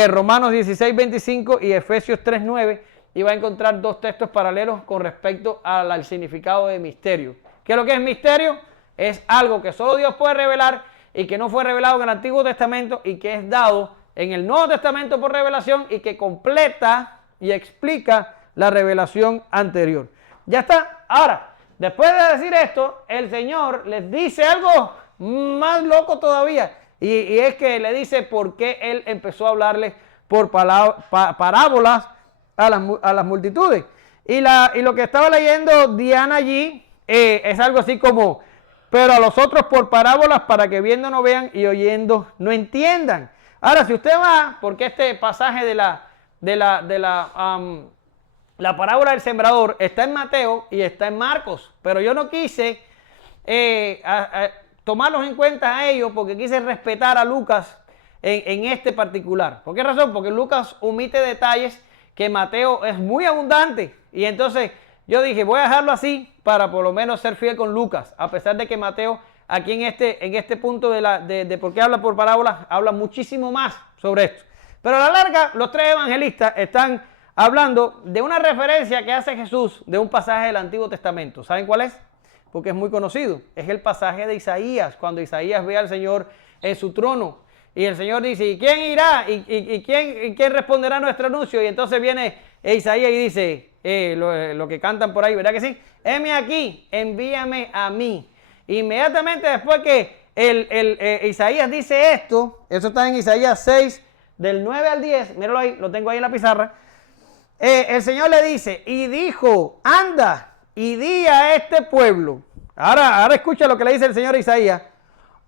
Romanos 16, 25 y Efesios 3, 9 y va a encontrar dos textos paralelos con respecto al significado de misterio. ¿Qué es lo que es misterio? Es algo que solo Dios puede revelar y que no fue revelado en el Antiguo Testamento y que es dado en el Nuevo Testamento por revelación y que completa y explica la revelación anterior. Ya está. Ahora, después de decir esto, el Señor les dice algo más loco todavía. Y es que le dice por qué Él empezó a hablarles por parábolas a las multitudes. Y lo que estaba leyendo Diana allí es algo así como, pero a los otros por parábolas para que viendo no vean y oyendo no entiendan. Ahora, si usted va, porque este pasaje de la parábola del sembrador está en Mateo y está en Marcos, pero yo no quise tomarlos en cuenta a ellos porque quise respetar a Lucas en este particular. ¿Por qué razón? Porque Lucas omite detalles que Mateo es muy abundante y entonces yo dije voy a dejarlo así para por lo menos ser fiel con Lucas, a pesar de que Mateo aquí en este punto de por qué habla por parábolas habla muchísimo más sobre esto. Pero a la larga los tres evangelistas están hablando de una referencia que hace Jesús de un pasaje del Antiguo Testamento. ¿Saben cuál es? Porque es muy conocido. Es el pasaje de Isaías, cuando Isaías ve al Señor en su trono. Y el Señor dice, ¿y quién irá? ¿Y quién responderá a nuestro anuncio? Y entonces viene Isaías y dice, lo que cantan por ahí, ¿verdad que sí? Heme aquí, envíame a mí. Inmediatamente después que Isaías dice esto, eso está en Isaías 6, del 9 al 10, míralo ahí, lo tengo ahí en la pizarra. El Señor le dice, y dijo, anda y di a este pueblo. Ahora escucha lo que le dice el Señor a Isaías.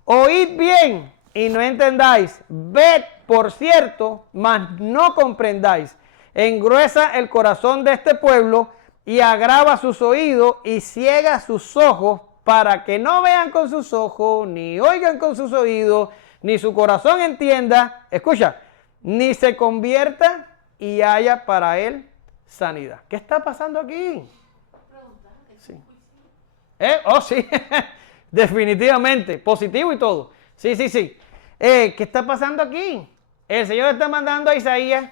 Oíd bien y no entendáis. Ved, por cierto, mas no comprendáis. Engruesa el corazón de este pueblo y agrava sus oídos y ciega sus ojos para que no vean con sus ojos, ni oigan con sus oídos, ni su corazón entienda. Escucha, ni se convierta y haya para él sanidad. ¿Qué está pasando aquí? Sí. Oh, sí, definitivamente, positivo y todo. Sí. ¿Qué está pasando aquí? El Señor está mandando a Isaías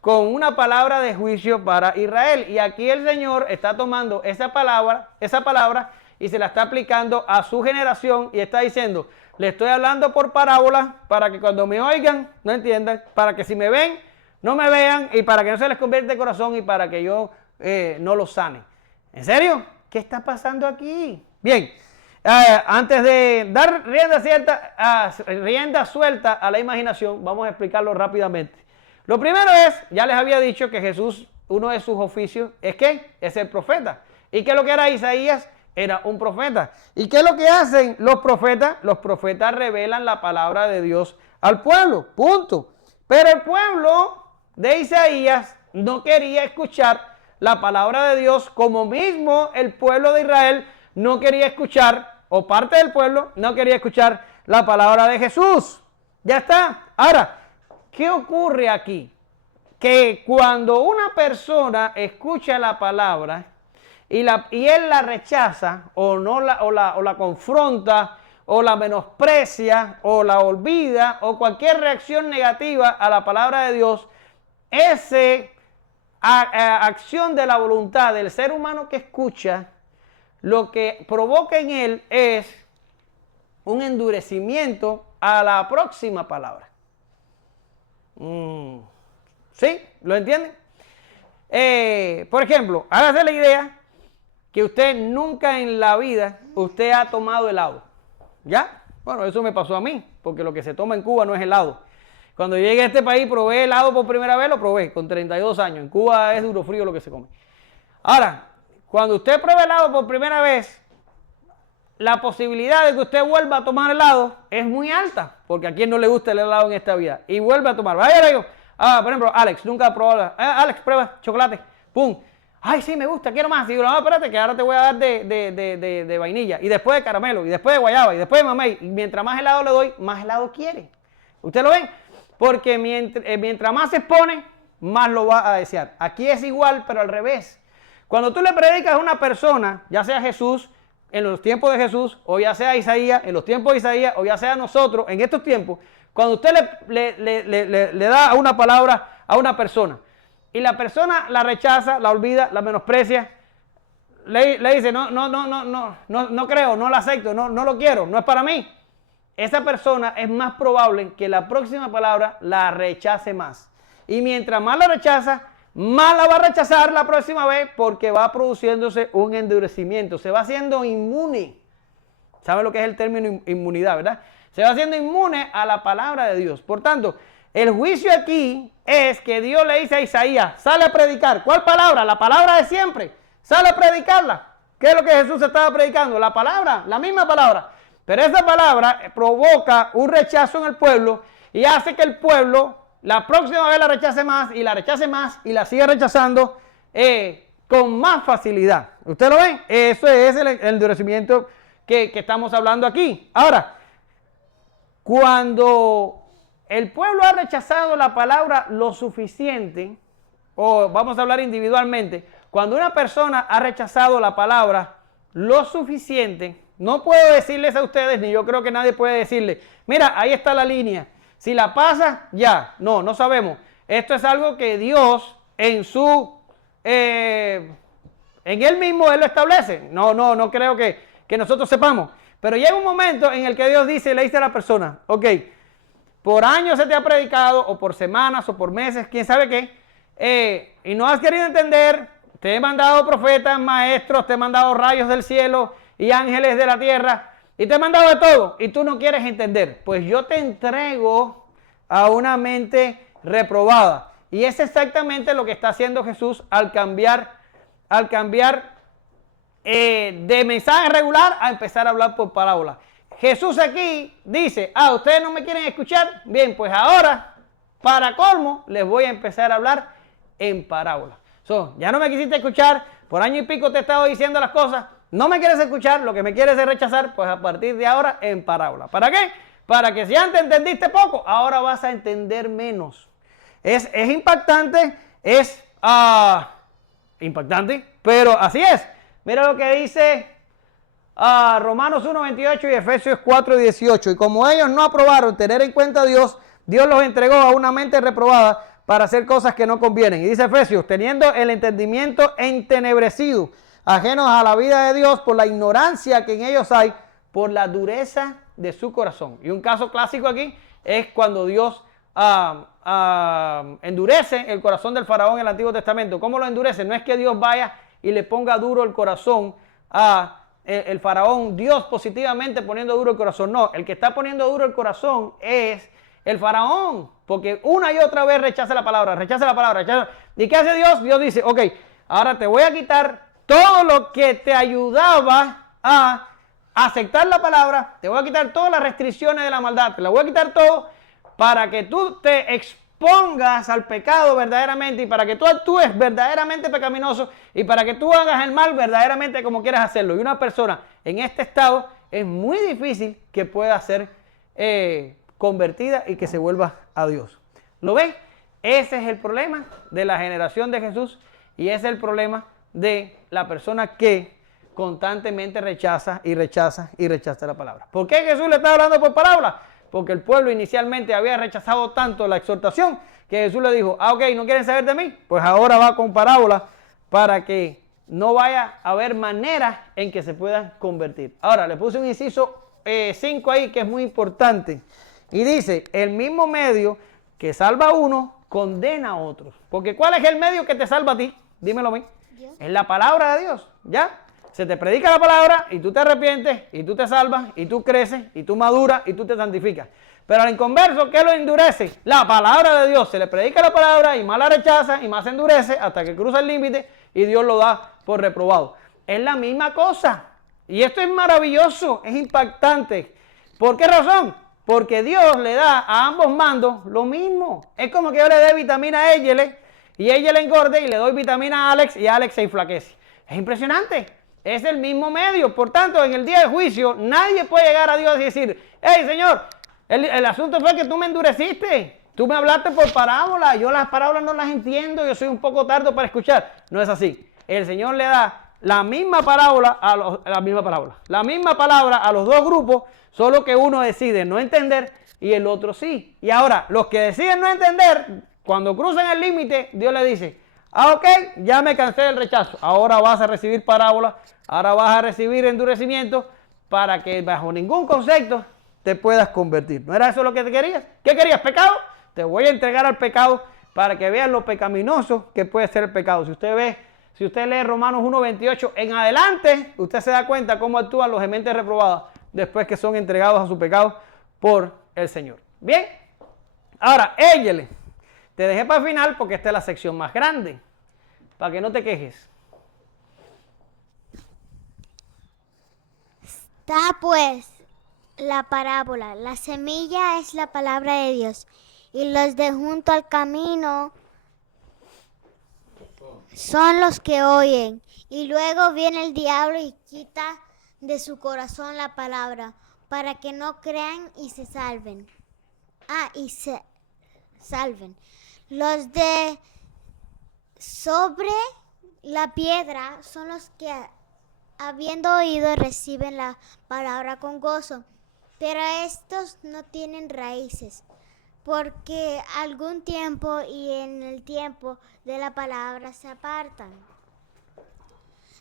con una palabra de juicio para Israel. Y aquí el Señor está tomando esa palabra y se la está aplicando a su generación y está diciendo, le estoy hablando por parábolas para que cuando me oigan no entiendan, para que si me ven no me vean y para que no se les convierta el corazón y para que yo no los sane. ¿En serio? ¿Qué está pasando aquí? Bien, antes de dar rienda suelta a la imaginación, vamos a explicarlo rápidamente. Lo primero es, ya les había dicho que Jesús, uno de sus oficios, es que es el profeta. ¿Y qué es lo que era Isaías? Era un profeta. ¿Y qué es lo que hacen los profetas? Los profetas revelan la palabra de Dios al pueblo, punto. Pero el pueblo de Isaías no quería escuchar la palabra de Dios, como mismo el pueblo de Israel no quería escuchar, o parte del pueblo no quería escuchar la palabra de Jesús. Ya está. Ahora, ¿qué ocurre aquí? Que cuando una persona escucha la palabra y él la rechaza o la confronta o la menosprecia o la olvida o cualquier reacción negativa a la palabra de Dios, esa acción de la voluntad del ser humano que escucha, lo que provoca en él es un endurecimiento a la próxima palabra. ¿Sí? ¿Lo entienden? Por ejemplo, hágase la idea que usted nunca en la vida usted ha tomado helado. ¿Ya? Bueno, eso me pasó a mí, porque lo que se toma en Cuba no es helado. Cuando llegué a este país probé helado por primera vez, lo probé con 32 años. En Cuba es duro frío lo que se come. Ahora, cuando usted prueba helado por primera vez, la posibilidad de que usted vuelva a tomar helado es muy alta, porque a quien no le gusta el helado en esta vida. Y vuelve a tomar. Vaya, le digo, por ejemplo, Alex, nunca ha probado. Alex, prueba chocolate. ¡Pum! Ay, sí, me gusta, quiero más. Y digo, no, espérate, que ahora te voy a dar de vainilla. Y después de caramelo, y después de guayaba, y después de mamey. Y mientras más helado le doy, más helado quiere. ¿Usted lo ve? Porque mientras más se expone, más lo va a desear. Aquí es igual, pero al revés. Cuando tú le predicas a una persona, ya sea Jesús en los tiempos de Jesús, o ya sea Isaías, en los tiempos de Isaías, o ya sea nosotros, en estos tiempos, cuando usted le da una palabra a una persona y la persona la rechaza, la olvida, la menosprecia, le dice, no creo, no lo acepto, no lo quiero, no es para mí. Esa persona es más probable que la próxima palabra la rechace más. Y mientras más la rechaza, más la va a rechazar la próxima vez porque va produciéndose un endurecimiento. Se va haciendo inmune. ¿Sabe lo que es el término inmunidad, verdad? Se va haciendo inmune a la palabra de Dios. Por tanto, el juicio aquí es que Dios le dice a Isaías, sale a predicar. ¿Cuál palabra? La palabra de siempre. Sale a predicarla. ¿Qué es lo que Jesús estaba predicando? La palabra, la misma palabra. Pero esa palabra provoca un rechazo en el pueblo y hace que el pueblo la próxima vez la rechace más y la sigue rechazando con más facilidad. ¿Usted lo ve? Eso es el endurecimiento que estamos hablando aquí. Ahora, cuando el pueblo ha rechazado la palabra lo suficiente, o vamos a hablar individualmente, cuando una persona ha rechazado la palabra lo suficiente, no puedo decirles a ustedes, ni yo creo que nadie puede decirle, mira, ahí está la línea, si la pasa, ya, no sabemos. Esto es algo que Dios en Él mismo, Él lo establece. No creo que nosotros sepamos. Pero llega un momento en el que Dios dice, le dice a la persona, ok, por años se te ha predicado, o por semanas, o por meses, quién sabe qué, y no has querido entender, te he mandado profetas, maestros, te he mandado rayos del cielo y ángeles de la tierra, y te he mandado de todo, y tú no quieres entender. Pues yo te entrego a una mente reprobada. Y es exactamente lo que está haciendo Jesús al cambiar de mensaje regular a empezar a hablar por parábola. Jesús aquí dice, ustedes no me quieren escuchar, bien, pues ahora, para colmo, les voy a empezar a hablar en parábola. Ya no me quisiste escuchar, por año y pico te he estado diciendo las cosas, no me quieres escuchar, lo que me quieres es rechazar, pues a partir de ahora en parábola. ¿Para qué? Para que si antes entendiste poco, ahora vas a entender menos. Es impactante, impactante, pero así es. Mira lo que dice Romanos 1:28 y Efesios 4:18. Y como ellos no aprobaron tener en cuenta a Dios, Dios los entregó a una mente reprobada para hacer cosas que no convienen. Y dice Efesios, teniendo el entendimiento entenebrecido, ajenos a la vida de Dios por la ignorancia que en ellos hay, por la dureza de su corazón. Y un caso clásico aquí es cuando Dios endurece el corazón del faraón en el Antiguo Testamento. ¿Cómo lo endurece? No es que Dios vaya y le ponga duro el corazón a el faraón, Dios positivamente poniendo duro el corazón. No, el que está poniendo duro el corazón es el faraón, porque una y otra vez rechaza la palabra. ¿Y qué hace Dios? Dios dice, ok, ahora te voy a quitar todo lo que te ayudaba a aceptar la palabra, te voy a quitar todas las restricciones de la maldad, te la voy a quitar todo para que tú te expongas al pecado verdaderamente y para que tú actúes verdaderamente pecaminoso y para que tú hagas el mal verdaderamente como quieras hacerlo. Y una persona en este estado es muy difícil que pueda ser convertida y que se vuelva a Dios. ¿Lo ven? Ese es el problema de la generación de Jesús y ese es el problema de la persona que constantemente rechaza la palabra. ¿Por qué Jesús le está hablando por parábola? Porque el pueblo inicialmente había rechazado tanto la exhortación que Jesús le dijo, ok, ¿no quieren saber de mí? Pues ahora va con parábola para que no vaya a haber manera en que se puedan convertir. Ahora, le puse un inciso 5 ahí que es muy importante. Y dice, el mismo medio que salva a uno, condena a otros. Porque ¿cuál es el medio que te salva a ti? Dímelo a mí. Dios. Es la palabra de Dios, ¿ya? Se te predica la palabra y tú te arrepientes y tú te salvas y tú creces y tú maduras y tú te santificas. Pero al inconverso, ¿qué lo endurece? La palabra de Dios. Se le predica la palabra y más la rechaza y más se endurece hasta que cruza el límite y Dios lo da por reprobado. Es la misma cosa. Y esto es maravilloso, es impactante. ¿Por qué razón? Porque Dios le da a ambos mandos lo mismo. Es como que yo le dé vitamina a Ella y ella le engorde y le doy vitamina a Alex y Alex se inflaquece. Es impresionante. Es el mismo medio. Por tanto, en el día de juicio, nadie puede llegar a Dios y decir, hey, Señor, el asunto fue que tú me endureciste. Tú me hablaste por parábola. Yo las parábolas no las entiendo. Yo soy un poco tardo para escuchar. No es así. El Señor le da la misma palabra a los dos grupos, solo que uno decide no entender y el otro sí. Y ahora, los que deciden no entender, cuando cruzan el límite, Dios le dice, ok, ya me cansé del rechazo, ahora vas a recibir parábolas, ahora vas a recibir endurecimiento para que bajo ningún concepto te puedas convertir. ¿No era eso lo que te querías? ¿Qué querías? ¿Pecado? Te voy a entregar al pecado para que vean lo pecaminoso que puede ser el pecado. Si usted lee Romanos 1:28 en adelante, usted se da cuenta cómo actúan los gementes reprobados después que son entregados a su pecado por el Señor. Bien, ahora, éllele. Te dejé para el final porque esta es la sección más grande, para que no te quejes. Está pues la parábola. La semilla es la palabra de Dios. Y los de junto al camino son los que oyen. Y luego viene el diablo y quita de su corazón la palabra, para que no crean y se salven. Salven. Los de sobre la piedra son los que, habiendo oído, reciben la palabra con gozo, pero estos no tienen raíces, porque algún tiempo y en el tiempo de la palabra se apartan.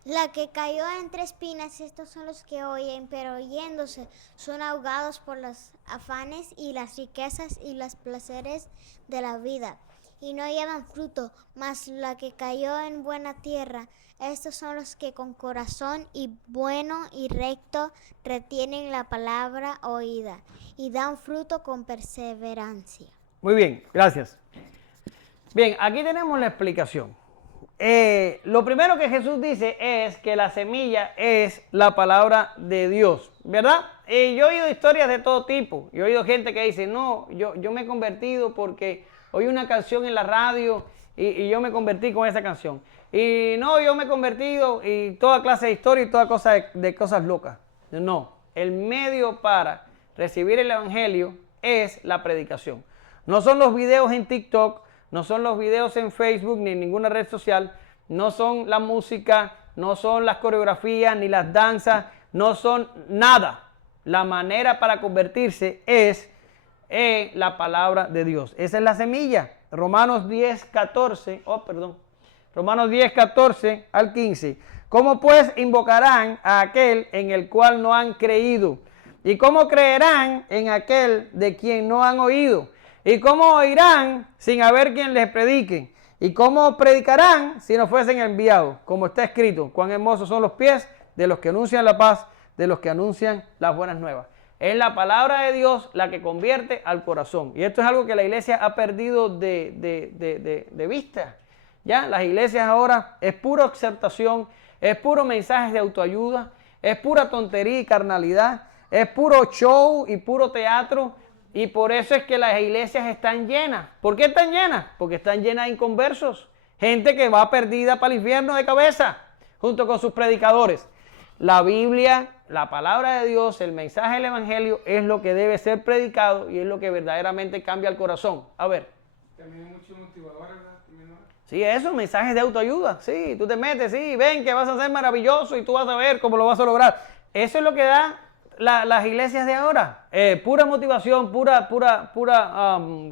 La que cayó entre espinas, estos son los que oyen, pero oyéndose son ahogados por los afanes y las riquezas y los placeres de la vida, y no llevan fruto. Mas la que cayó en buena tierra, estos son los que con corazón y bueno y recto retienen la palabra oída y dan fruto con perseverancia. Muy bien, gracias. Bien, aquí tenemos la explicación. Lo primero que Jesús dice es que la semilla es la palabra de Dios, ¿verdad? Yo he oído historias de todo tipo. Yo he oído gente que dice, no, yo me he convertido porque oí una canción en la radio y yo me convertí con esa canción. Y no, yo me he convertido y toda clase de historia y toda cosa de cosas locas. No, el medio para recibir el evangelio es la predicación. No son los videos en TikTok, no son los videos en Facebook ni en ninguna red social, no son la música, no son las coreografías ni las danzas, no son nada. La manera para convertirse es la palabra de Dios. Esa es la semilla. Romanos 10:14 al 15. ¿Cómo pues invocarán a aquel en el cual no han creído? ¿Y cómo creerán en aquel de quien no han oído? ¿Y cómo oirán sin haber quien les predique? ¿Y cómo predicarán si no fuesen enviados? Como está escrito, cuán hermosos son los pies de los que anuncian la paz, de los que anuncian las buenas nuevas. Es la palabra de Dios la que convierte al corazón. Y esto es algo que la iglesia ha perdido de vista. Ya, las iglesias ahora es pura exhortación, es puro mensajes de autoayuda, es pura tontería y carnalidad, es puro show y puro teatro. Y por eso es que las iglesias están llenas. ¿Por qué están llenas? Porque están llenas de inconversos. Gente que va perdida para el infierno de cabeza, junto con sus predicadores. La Biblia, la palabra de Dios, el mensaje del evangelio es lo que debe ser predicado y es lo que verdaderamente cambia el corazón. A ver. También hay muchos motivadores, ¿verdad? Sí, eso, mensajes de autoayuda. Sí, tú te metes, sí, ven que vas a ser maravilloso y tú vas a ver cómo lo vas a lograr. Eso es lo que da las iglesias de ahora. Pura motivación, pura,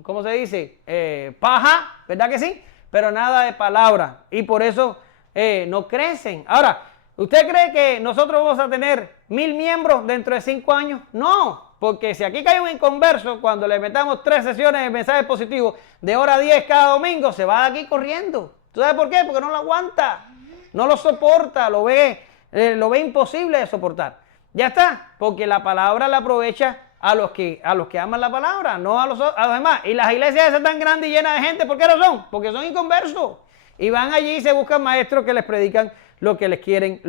¿cómo se dice? Paja, ¿verdad que sí? Pero nada de palabra. Y por eso no crecen. Ahora, ¿usted cree que nosotros vamos a tener 1000 miembros dentro de 5 años? No, porque si aquí cae un inconverso, cuando le metamos 3 sesiones de mensajes positivos de hora 10 cada domingo, se va de aquí corriendo. ¿Tú sabes por qué? Porque no lo aguanta, no lo soporta, lo ve imposible de soportar. Ya está, porque la palabra la aprovecha a los que aman la palabra, no a los demás. Y las iglesias esas tan grandes y llenas de gente, ¿por qué razón? Porque son inconversos. Y van allí y se buscan maestros que les predican lo que quieren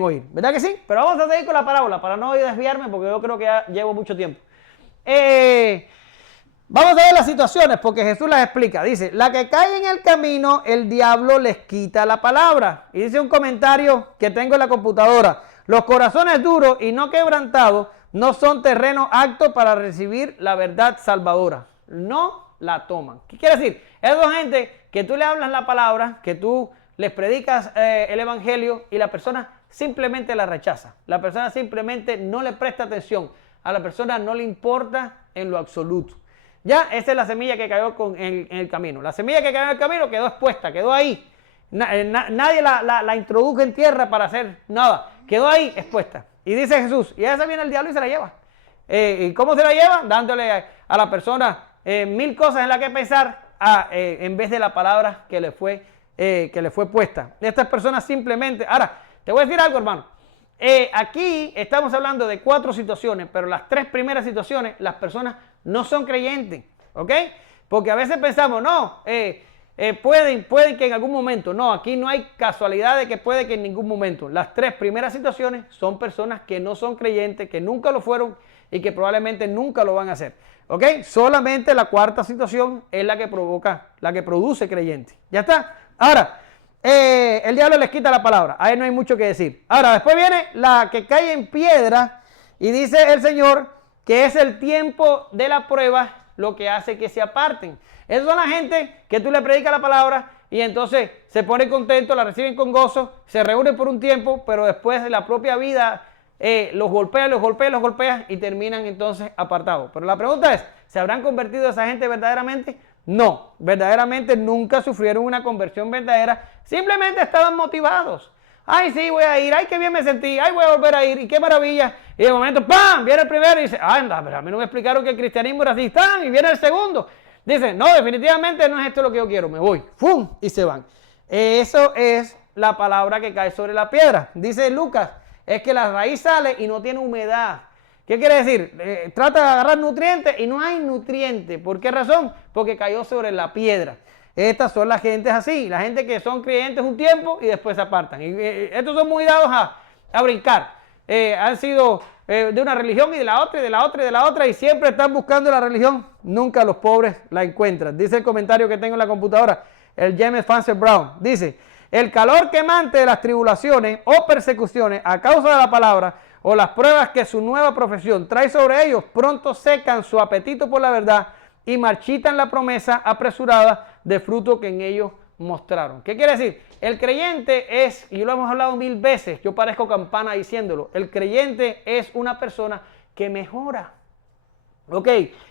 oír. ¿Verdad que sí? Pero vamos a seguir con la parábola para no desviarme porque yo creo que ya llevo mucho tiempo. Vamos a ver las situaciones porque Jesús las explica. Dice, la que cae en el camino, el diablo les quita la palabra. Y dice un comentario que tengo en la computadora. Los corazones duros y no quebrantados no son terreno apto para recibir la verdad salvadora. No la toman. ¿Qué quiere decir? Es gente que tú le hablas la palabra, que tú les predicas el evangelio y la persona simplemente la rechaza. La persona simplemente no le presta atención. A la persona no le importa en lo absoluto. Ya, esa es la semilla que cayó en el camino. La semilla que cayó en el camino quedó expuesta, quedó ahí. Nadie la introdujo en tierra para hacer nada. Quedó ahí expuesta. Y dice Jesús, y a esa viene el diablo y se la lleva. ¿Y cómo se la lleva? Dándole a la persona mil cosas en las que pensar en vez de la palabra que le fue puesta. Estas personas simplemente... Ahora, te voy a decir algo, hermano. Aquí estamos hablando de 4 situaciones, pero las 3 primeras situaciones, las personas no son creyentes, ¿ok? Porque a veces pensamos, no, pueden que en algún momento. No, aquí no hay casualidad de que puede que en ningún momento. Las 3 primeras situaciones son personas que no son creyentes, que nunca lo fueron y que probablemente nunca lo van a hacer, ¿ok? Solamente la 4ª situación es la que produce creyentes. ¿Ya está? Ahora, el diablo les quita la palabra. Ahí no hay mucho que decir. Ahora, después viene la que cae en piedra y dice el Señor que es el tiempo de la prueba lo que hace que se aparten. Esas son la gente que tú le predicas la palabra y entonces se pone contento, la reciben con gozo, se reúnen por un tiempo, pero después la propia vida los golpea y terminan entonces apartados. Pero la pregunta es, ¿se habrán convertido esa gente verdaderamente? No, verdaderamente nunca sufrieron una conversión verdadera, simplemente estaban motivados. Ay, sí, voy a ir, ay, qué bien me sentí, ay, voy a volver a ir, y qué maravilla. Y de momento, ¡pam!, viene el primero y dice, anda, pero a mí no me explicaron que el cristianismo era así, ¡tan! Y viene el segundo. Dice, no, definitivamente no es esto lo que yo quiero, me voy, ¡fum!, y se van. Eso es la palabra que cae sobre la piedra. Dice Lucas, es que la raíz sale y no tiene humedad. ¿Qué quiere decir? Trata de agarrar nutrientes y no hay nutrientes. ¿Por qué razón? Porque cayó sobre la piedra. Estas son las gentes así, la gente que son creyentes un tiempo y después se apartan. Y estos son muy dados a brincar. Han sido de una religión y de la otra y de la otra y de la otra y siempre están buscando la religión. Nunca los pobres la encuentran. Dice el comentario que tengo en la computadora, el James Fancer Brown. Dice, el calor quemante de las tribulaciones o persecuciones a causa de la palabra o las pruebas que su nueva profesión trae sobre ellos, pronto secan su apetito por la verdad y marchitan la promesa apresurada de fruto que en ellos mostraron. ¿Qué quiere decir? El creyente es, y lo hemos hablado 1000 veces, yo parezco campana diciéndolo, el creyente es una persona que mejora. Ok,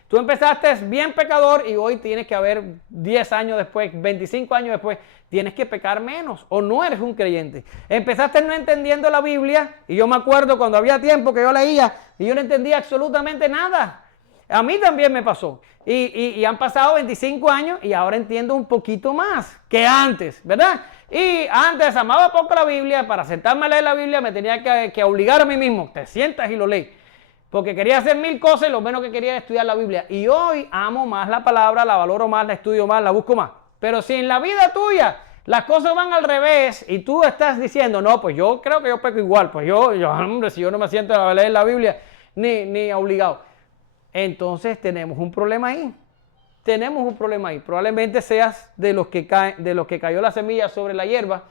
tú empezaste bien pecador y hoy tienes que haber 10 años después, 25 años después, tienes que pecar menos o no eres un creyente. Empezaste no entendiendo la Biblia y yo me acuerdo cuando había tiempo que yo leía y yo no entendía absolutamente nada. A mí también me pasó y han pasado 25 años y ahora entiendo un poquito más que antes, ¿verdad? Y antes amaba poco la Biblia, para sentarme a leer la Biblia me tenía que obligar a mí mismo, te sientas y lo lees. Porque quería hacer 1000 cosas y lo menos que quería era estudiar la Biblia. Y hoy amo más la palabra, la valoro más, la estudio más, la busco más. Pero si en la vida tuya las cosas van al revés y tú estás diciendo, no, pues yo creo que yo peco igual. Pues yo hombre, si yo no me siento a leer la Biblia ni obligado. Entonces tenemos un problema ahí. Tenemos un problema ahí. Probablemente seas de los que cayó la semilla sobre la hierba,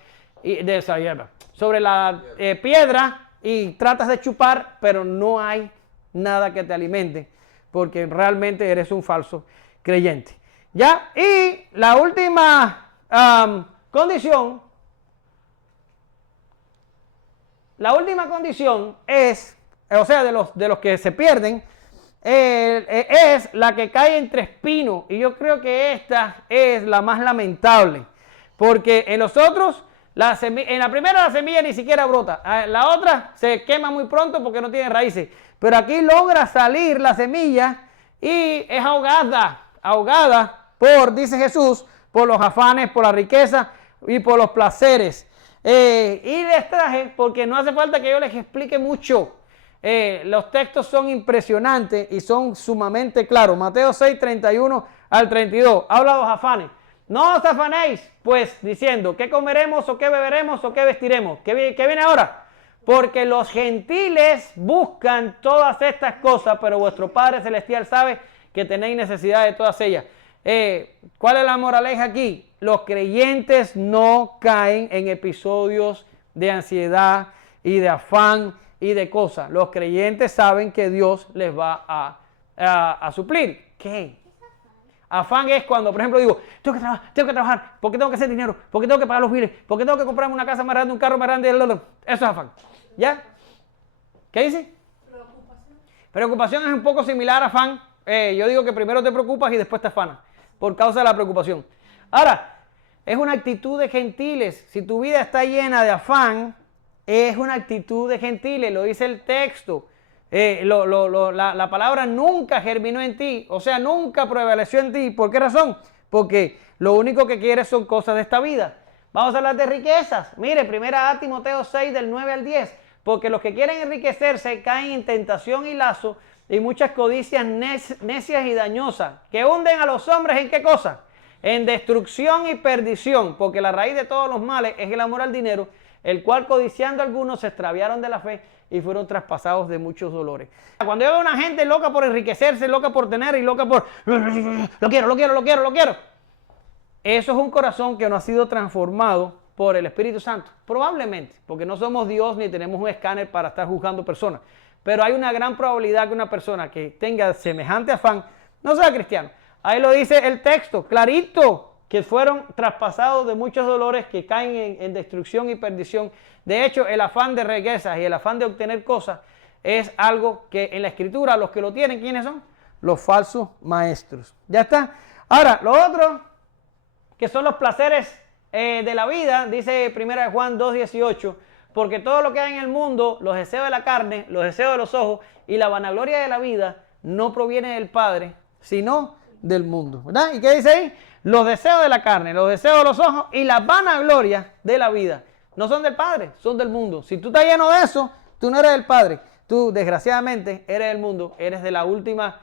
sobre la piedra y tratas de chupar, pero no hay nada que te alimente, porque realmente eres un falso creyente. ¿Ya? Y la última condición es, o sea, de los que se pierden, es la que cae entre espinos, y yo creo que esta es la más lamentable, porque en los otros, en la primera la semilla ni siquiera brota, la otra se quema muy pronto porque no tiene raíces, pero aquí logra salir la semilla y es ahogada por, dice Jesús, por los afanes, por la riqueza y por los placeres. Y les traje, porque no hace falta que yo les explique mucho. Los textos son impresionantes y son sumamente claros. Mateo 6, 31 al 32. Habla de los afanes. No os afanéis, pues, diciendo, ¿qué comeremos o qué beberemos o qué vestiremos? ¿Qué viene ahora? Porque los gentiles buscan todas estas cosas, pero vuestro Padre Celestial sabe que tenéis necesidad de todas ellas. ¿Cuál es la moraleja aquí? Los creyentes no caen en episodios de ansiedad y de afán y de cosas. Los creyentes saben que Dios les va a suplir. ¿Qué? Afán es cuando, por ejemplo, digo, tengo que trabajar, porque tengo que hacer dinero, porque tengo que pagar los biles, porque tengo que comprarme una casa más grande, un carro más grande, eso es afán. ¿Ya? ¿Qué dice? Preocupación es un poco similar a afán. Yo digo que primero te preocupas y después te afanas, por causa de la preocupación. Ahora, es una actitud de gentiles. Si tu vida está llena de afán, es una actitud de gentiles, lo dice el texto. La palabra nunca germinó en ti, o sea, nunca prevaleció en ti. ¿Por qué razón? Porque lo único que quieres son cosas de esta vida. Vamos a hablar de riquezas. Mire, 1 Timoteo 6 del 9 al 10. Porque los que quieren enriquecerse caen en tentación y lazo y muchas codicias necias y dañosas, que hunden a los hombres ¿en qué cosa? En destrucción y perdición, porque la raíz de todos los males es el amor al dinero, el cual codiciando algunos se extraviaron de la fe y fueron traspasados de muchos dolores. Cuando yo veo una gente loca por enriquecerse, loca por tener y loca por lo quiero, eso es un corazón que no ha sido transformado por el Espíritu Santo, probablemente, porque no somos Dios ni tenemos un escáner para estar juzgando personas, pero hay una gran probabilidad que una persona que tenga semejante afán no sea cristiano. Ahí lo dice el texto, clarito, que fueron traspasados de muchos dolores que caen en destrucción y perdición. De hecho, el afán de riquezas y el afán de obtener cosas es algo que en la Escritura los que lo tienen, ¿quiénes son? Los falsos maestros. ¿Ya está? Ahora, lo otro, que son los placeres de la vida, dice 1 Juan 2:18, porque todo lo que hay en el mundo, los deseos de la carne, los deseos de los ojos y la vanagloria de la vida, no proviene del Padre, sino del mundo, ¿verdad? ¿Y qué dice ahí? Los deseos de la carne, los deseos de los ojos y la vanagloria de la vida, no son del Padre, son del mundo. Si tú estás lleno de eso, tú no eres del Padre, tú desgraciadamente eres del mundo, eres de la última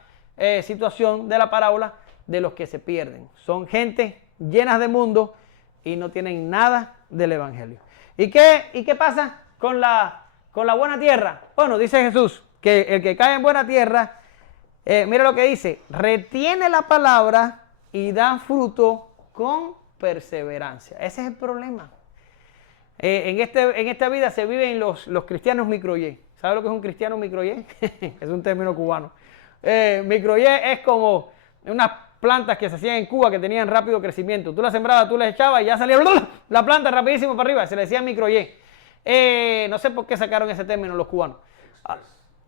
situación de la parábola de los que se pierden. Son gente llenas de mundo y no tienen nada del Evangelio. ¿Y qué pasa con la buena tierra? Bueno, dice Jesús que el que cae en buena tierra, mira lo que dice, retiene la palabra y da fruto con perseverancia. Ese es el problema. En esta vida se viven los cristianos micro-Y. ¿Sabe lo que es un cristiano micro-Y? Es un término cubano. Micro-Y es como unas plantas que se hacían en Cuba que tenían rápido crecimiento. Tú las sembrabas, tú las echabas y ya salía la planta rapidísimo para arriba. Se le decía micro-Y. No sé por qué sacaron ese término los cubanos.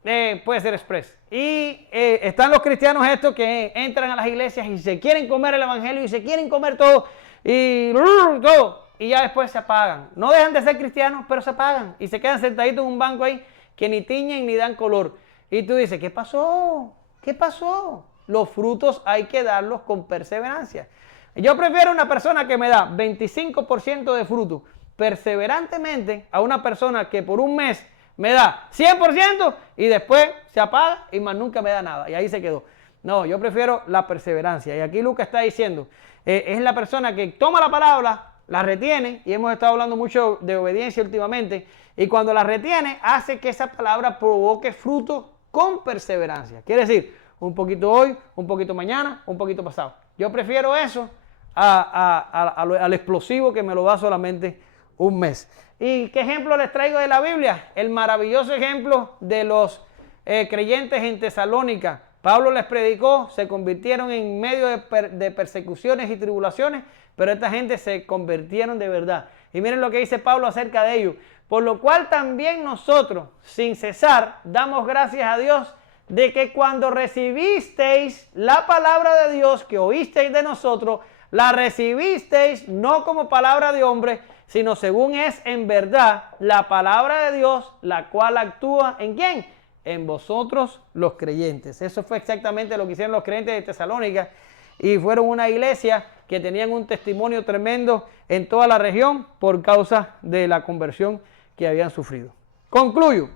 Puede ser express. Y están los cristianos estos que entran a las iglesias y se quieren comer el evangelio y se quieren comer todo y todo. Y ya después se apagan. No dejan de ser cristianos, pero se apagan. Y se quedan sentaditos en un banco ahí que ni tiñen ni dan color. Y tú dices, ¿qué pasó? ¿Qué pasó? Los frutos hay que darlos con perseverancia. Yo prefiero una persona que me da 25% de fruto perseverantemente a una persona que por un mes me da 100% y después se apaga y más nunca me da nada. Y ahí se quedó. No, yo prefiero la perseverancia. Y aquí Lucas está diciendo, es la persona que toma la palabra, la retiene, y hemos estado hablando mucho de obediencia últimamente, y cuando la retiene, hace que esa palabra provoque fruto con perseverancia. Quiere decir, un poquito hoy, un poquito mañana, un poquito pasado. Yo prefiero eso al explosivo que me lo da solamente un mes. ¿Y qué ejemplo les traigo de la Biblia? El maravilloso ejemplo de los creyentes en Tesalónica. Pablo les predicó, se convirtieron en medio de persecuciones y tribulaciones, pero esta gente se convirtieron de verdad. Y miren lo que dice Pablo acerca de ellos. Por lo cual también nosotros, sin cesar, damos gracias a Dios de que cuando recibisteis la palabra de Dios que oísteis de nosotros, la recibisteis no como palabra de hombre, sino según es en verdad la palabra de Dios, la cual actúa ¿en quién? En vosotros los creyentes. Eso fue exactamente lo que hicieron los creyentes de Tesalónica y fueron una iglesia que tenían un testimonio tremendo en toda la región por causa de la conversión que habían sufrido. Concluyo.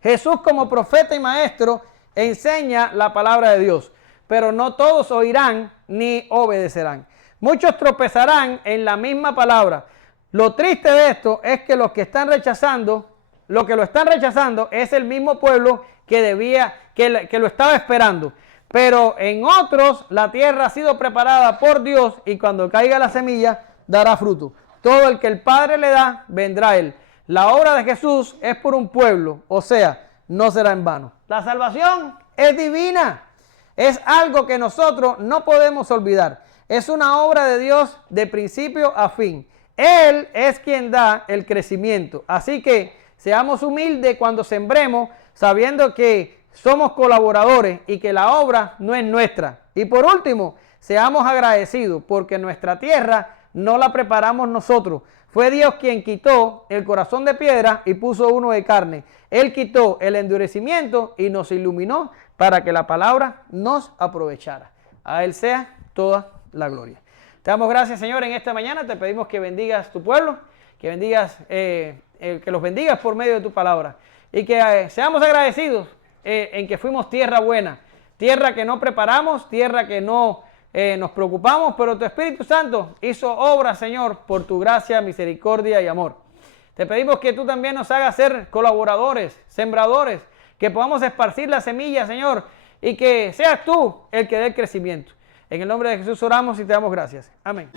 Jesús como profeta y maestro enseña la palabra de Dios, pero no todos oirán ni obedecerán. Muchos tropezarán en la misma palabra. Lo triste de esto es que los que están rechazando, lo que lo están rechazando es el mismo pueblo que lo estaba esperando. Pero en otros la tierra ha sido preparada por Dios y cuando caiga la semilla dará fruto. Todo el que el Padre le da, vendrá a él. La obra de Jesús es por un pueblo, o sea, no será en vano. La salvación es divina. Es algo que nosotros no podemos olvidar. Es una obra de Dios de principio a fin. Él es quien da el crecimiento. Así que seamos humildes cuando sembremos, sabiendo que somos colaboradores y que la obra no es nuestra. Y por último, seamos agradecidos porque nuestra tierra no la preparamos nosotros. Fue Dios quien quitó el corazón de piedra y puso uno de carne. Él quitó el endurecimiento y nos iluminó para que la palabra nos aprovechara. A Él sea toda la gloria. Te damos gracias, Señor, en esta mañana. Te pedimos que bendigas tu pueblo, que bendigas, que los bendigas por medio de tu palabra. Y que seamos agradecidos en que fuimos tierra buena, tierra que no preparamos, tierra que no nos preocupamos, pero tu Espíritu Santo hizo obra, Señor, por tu gracia, misericordia y amor. Te pedimos que tú también nos hagas ser colaboradores, sembradores, que podamos esparcir la semilla, Señor, y que seas tú el que dé el crecimiento. En el nombre de Jesús oramos y te damos gracias. Amén.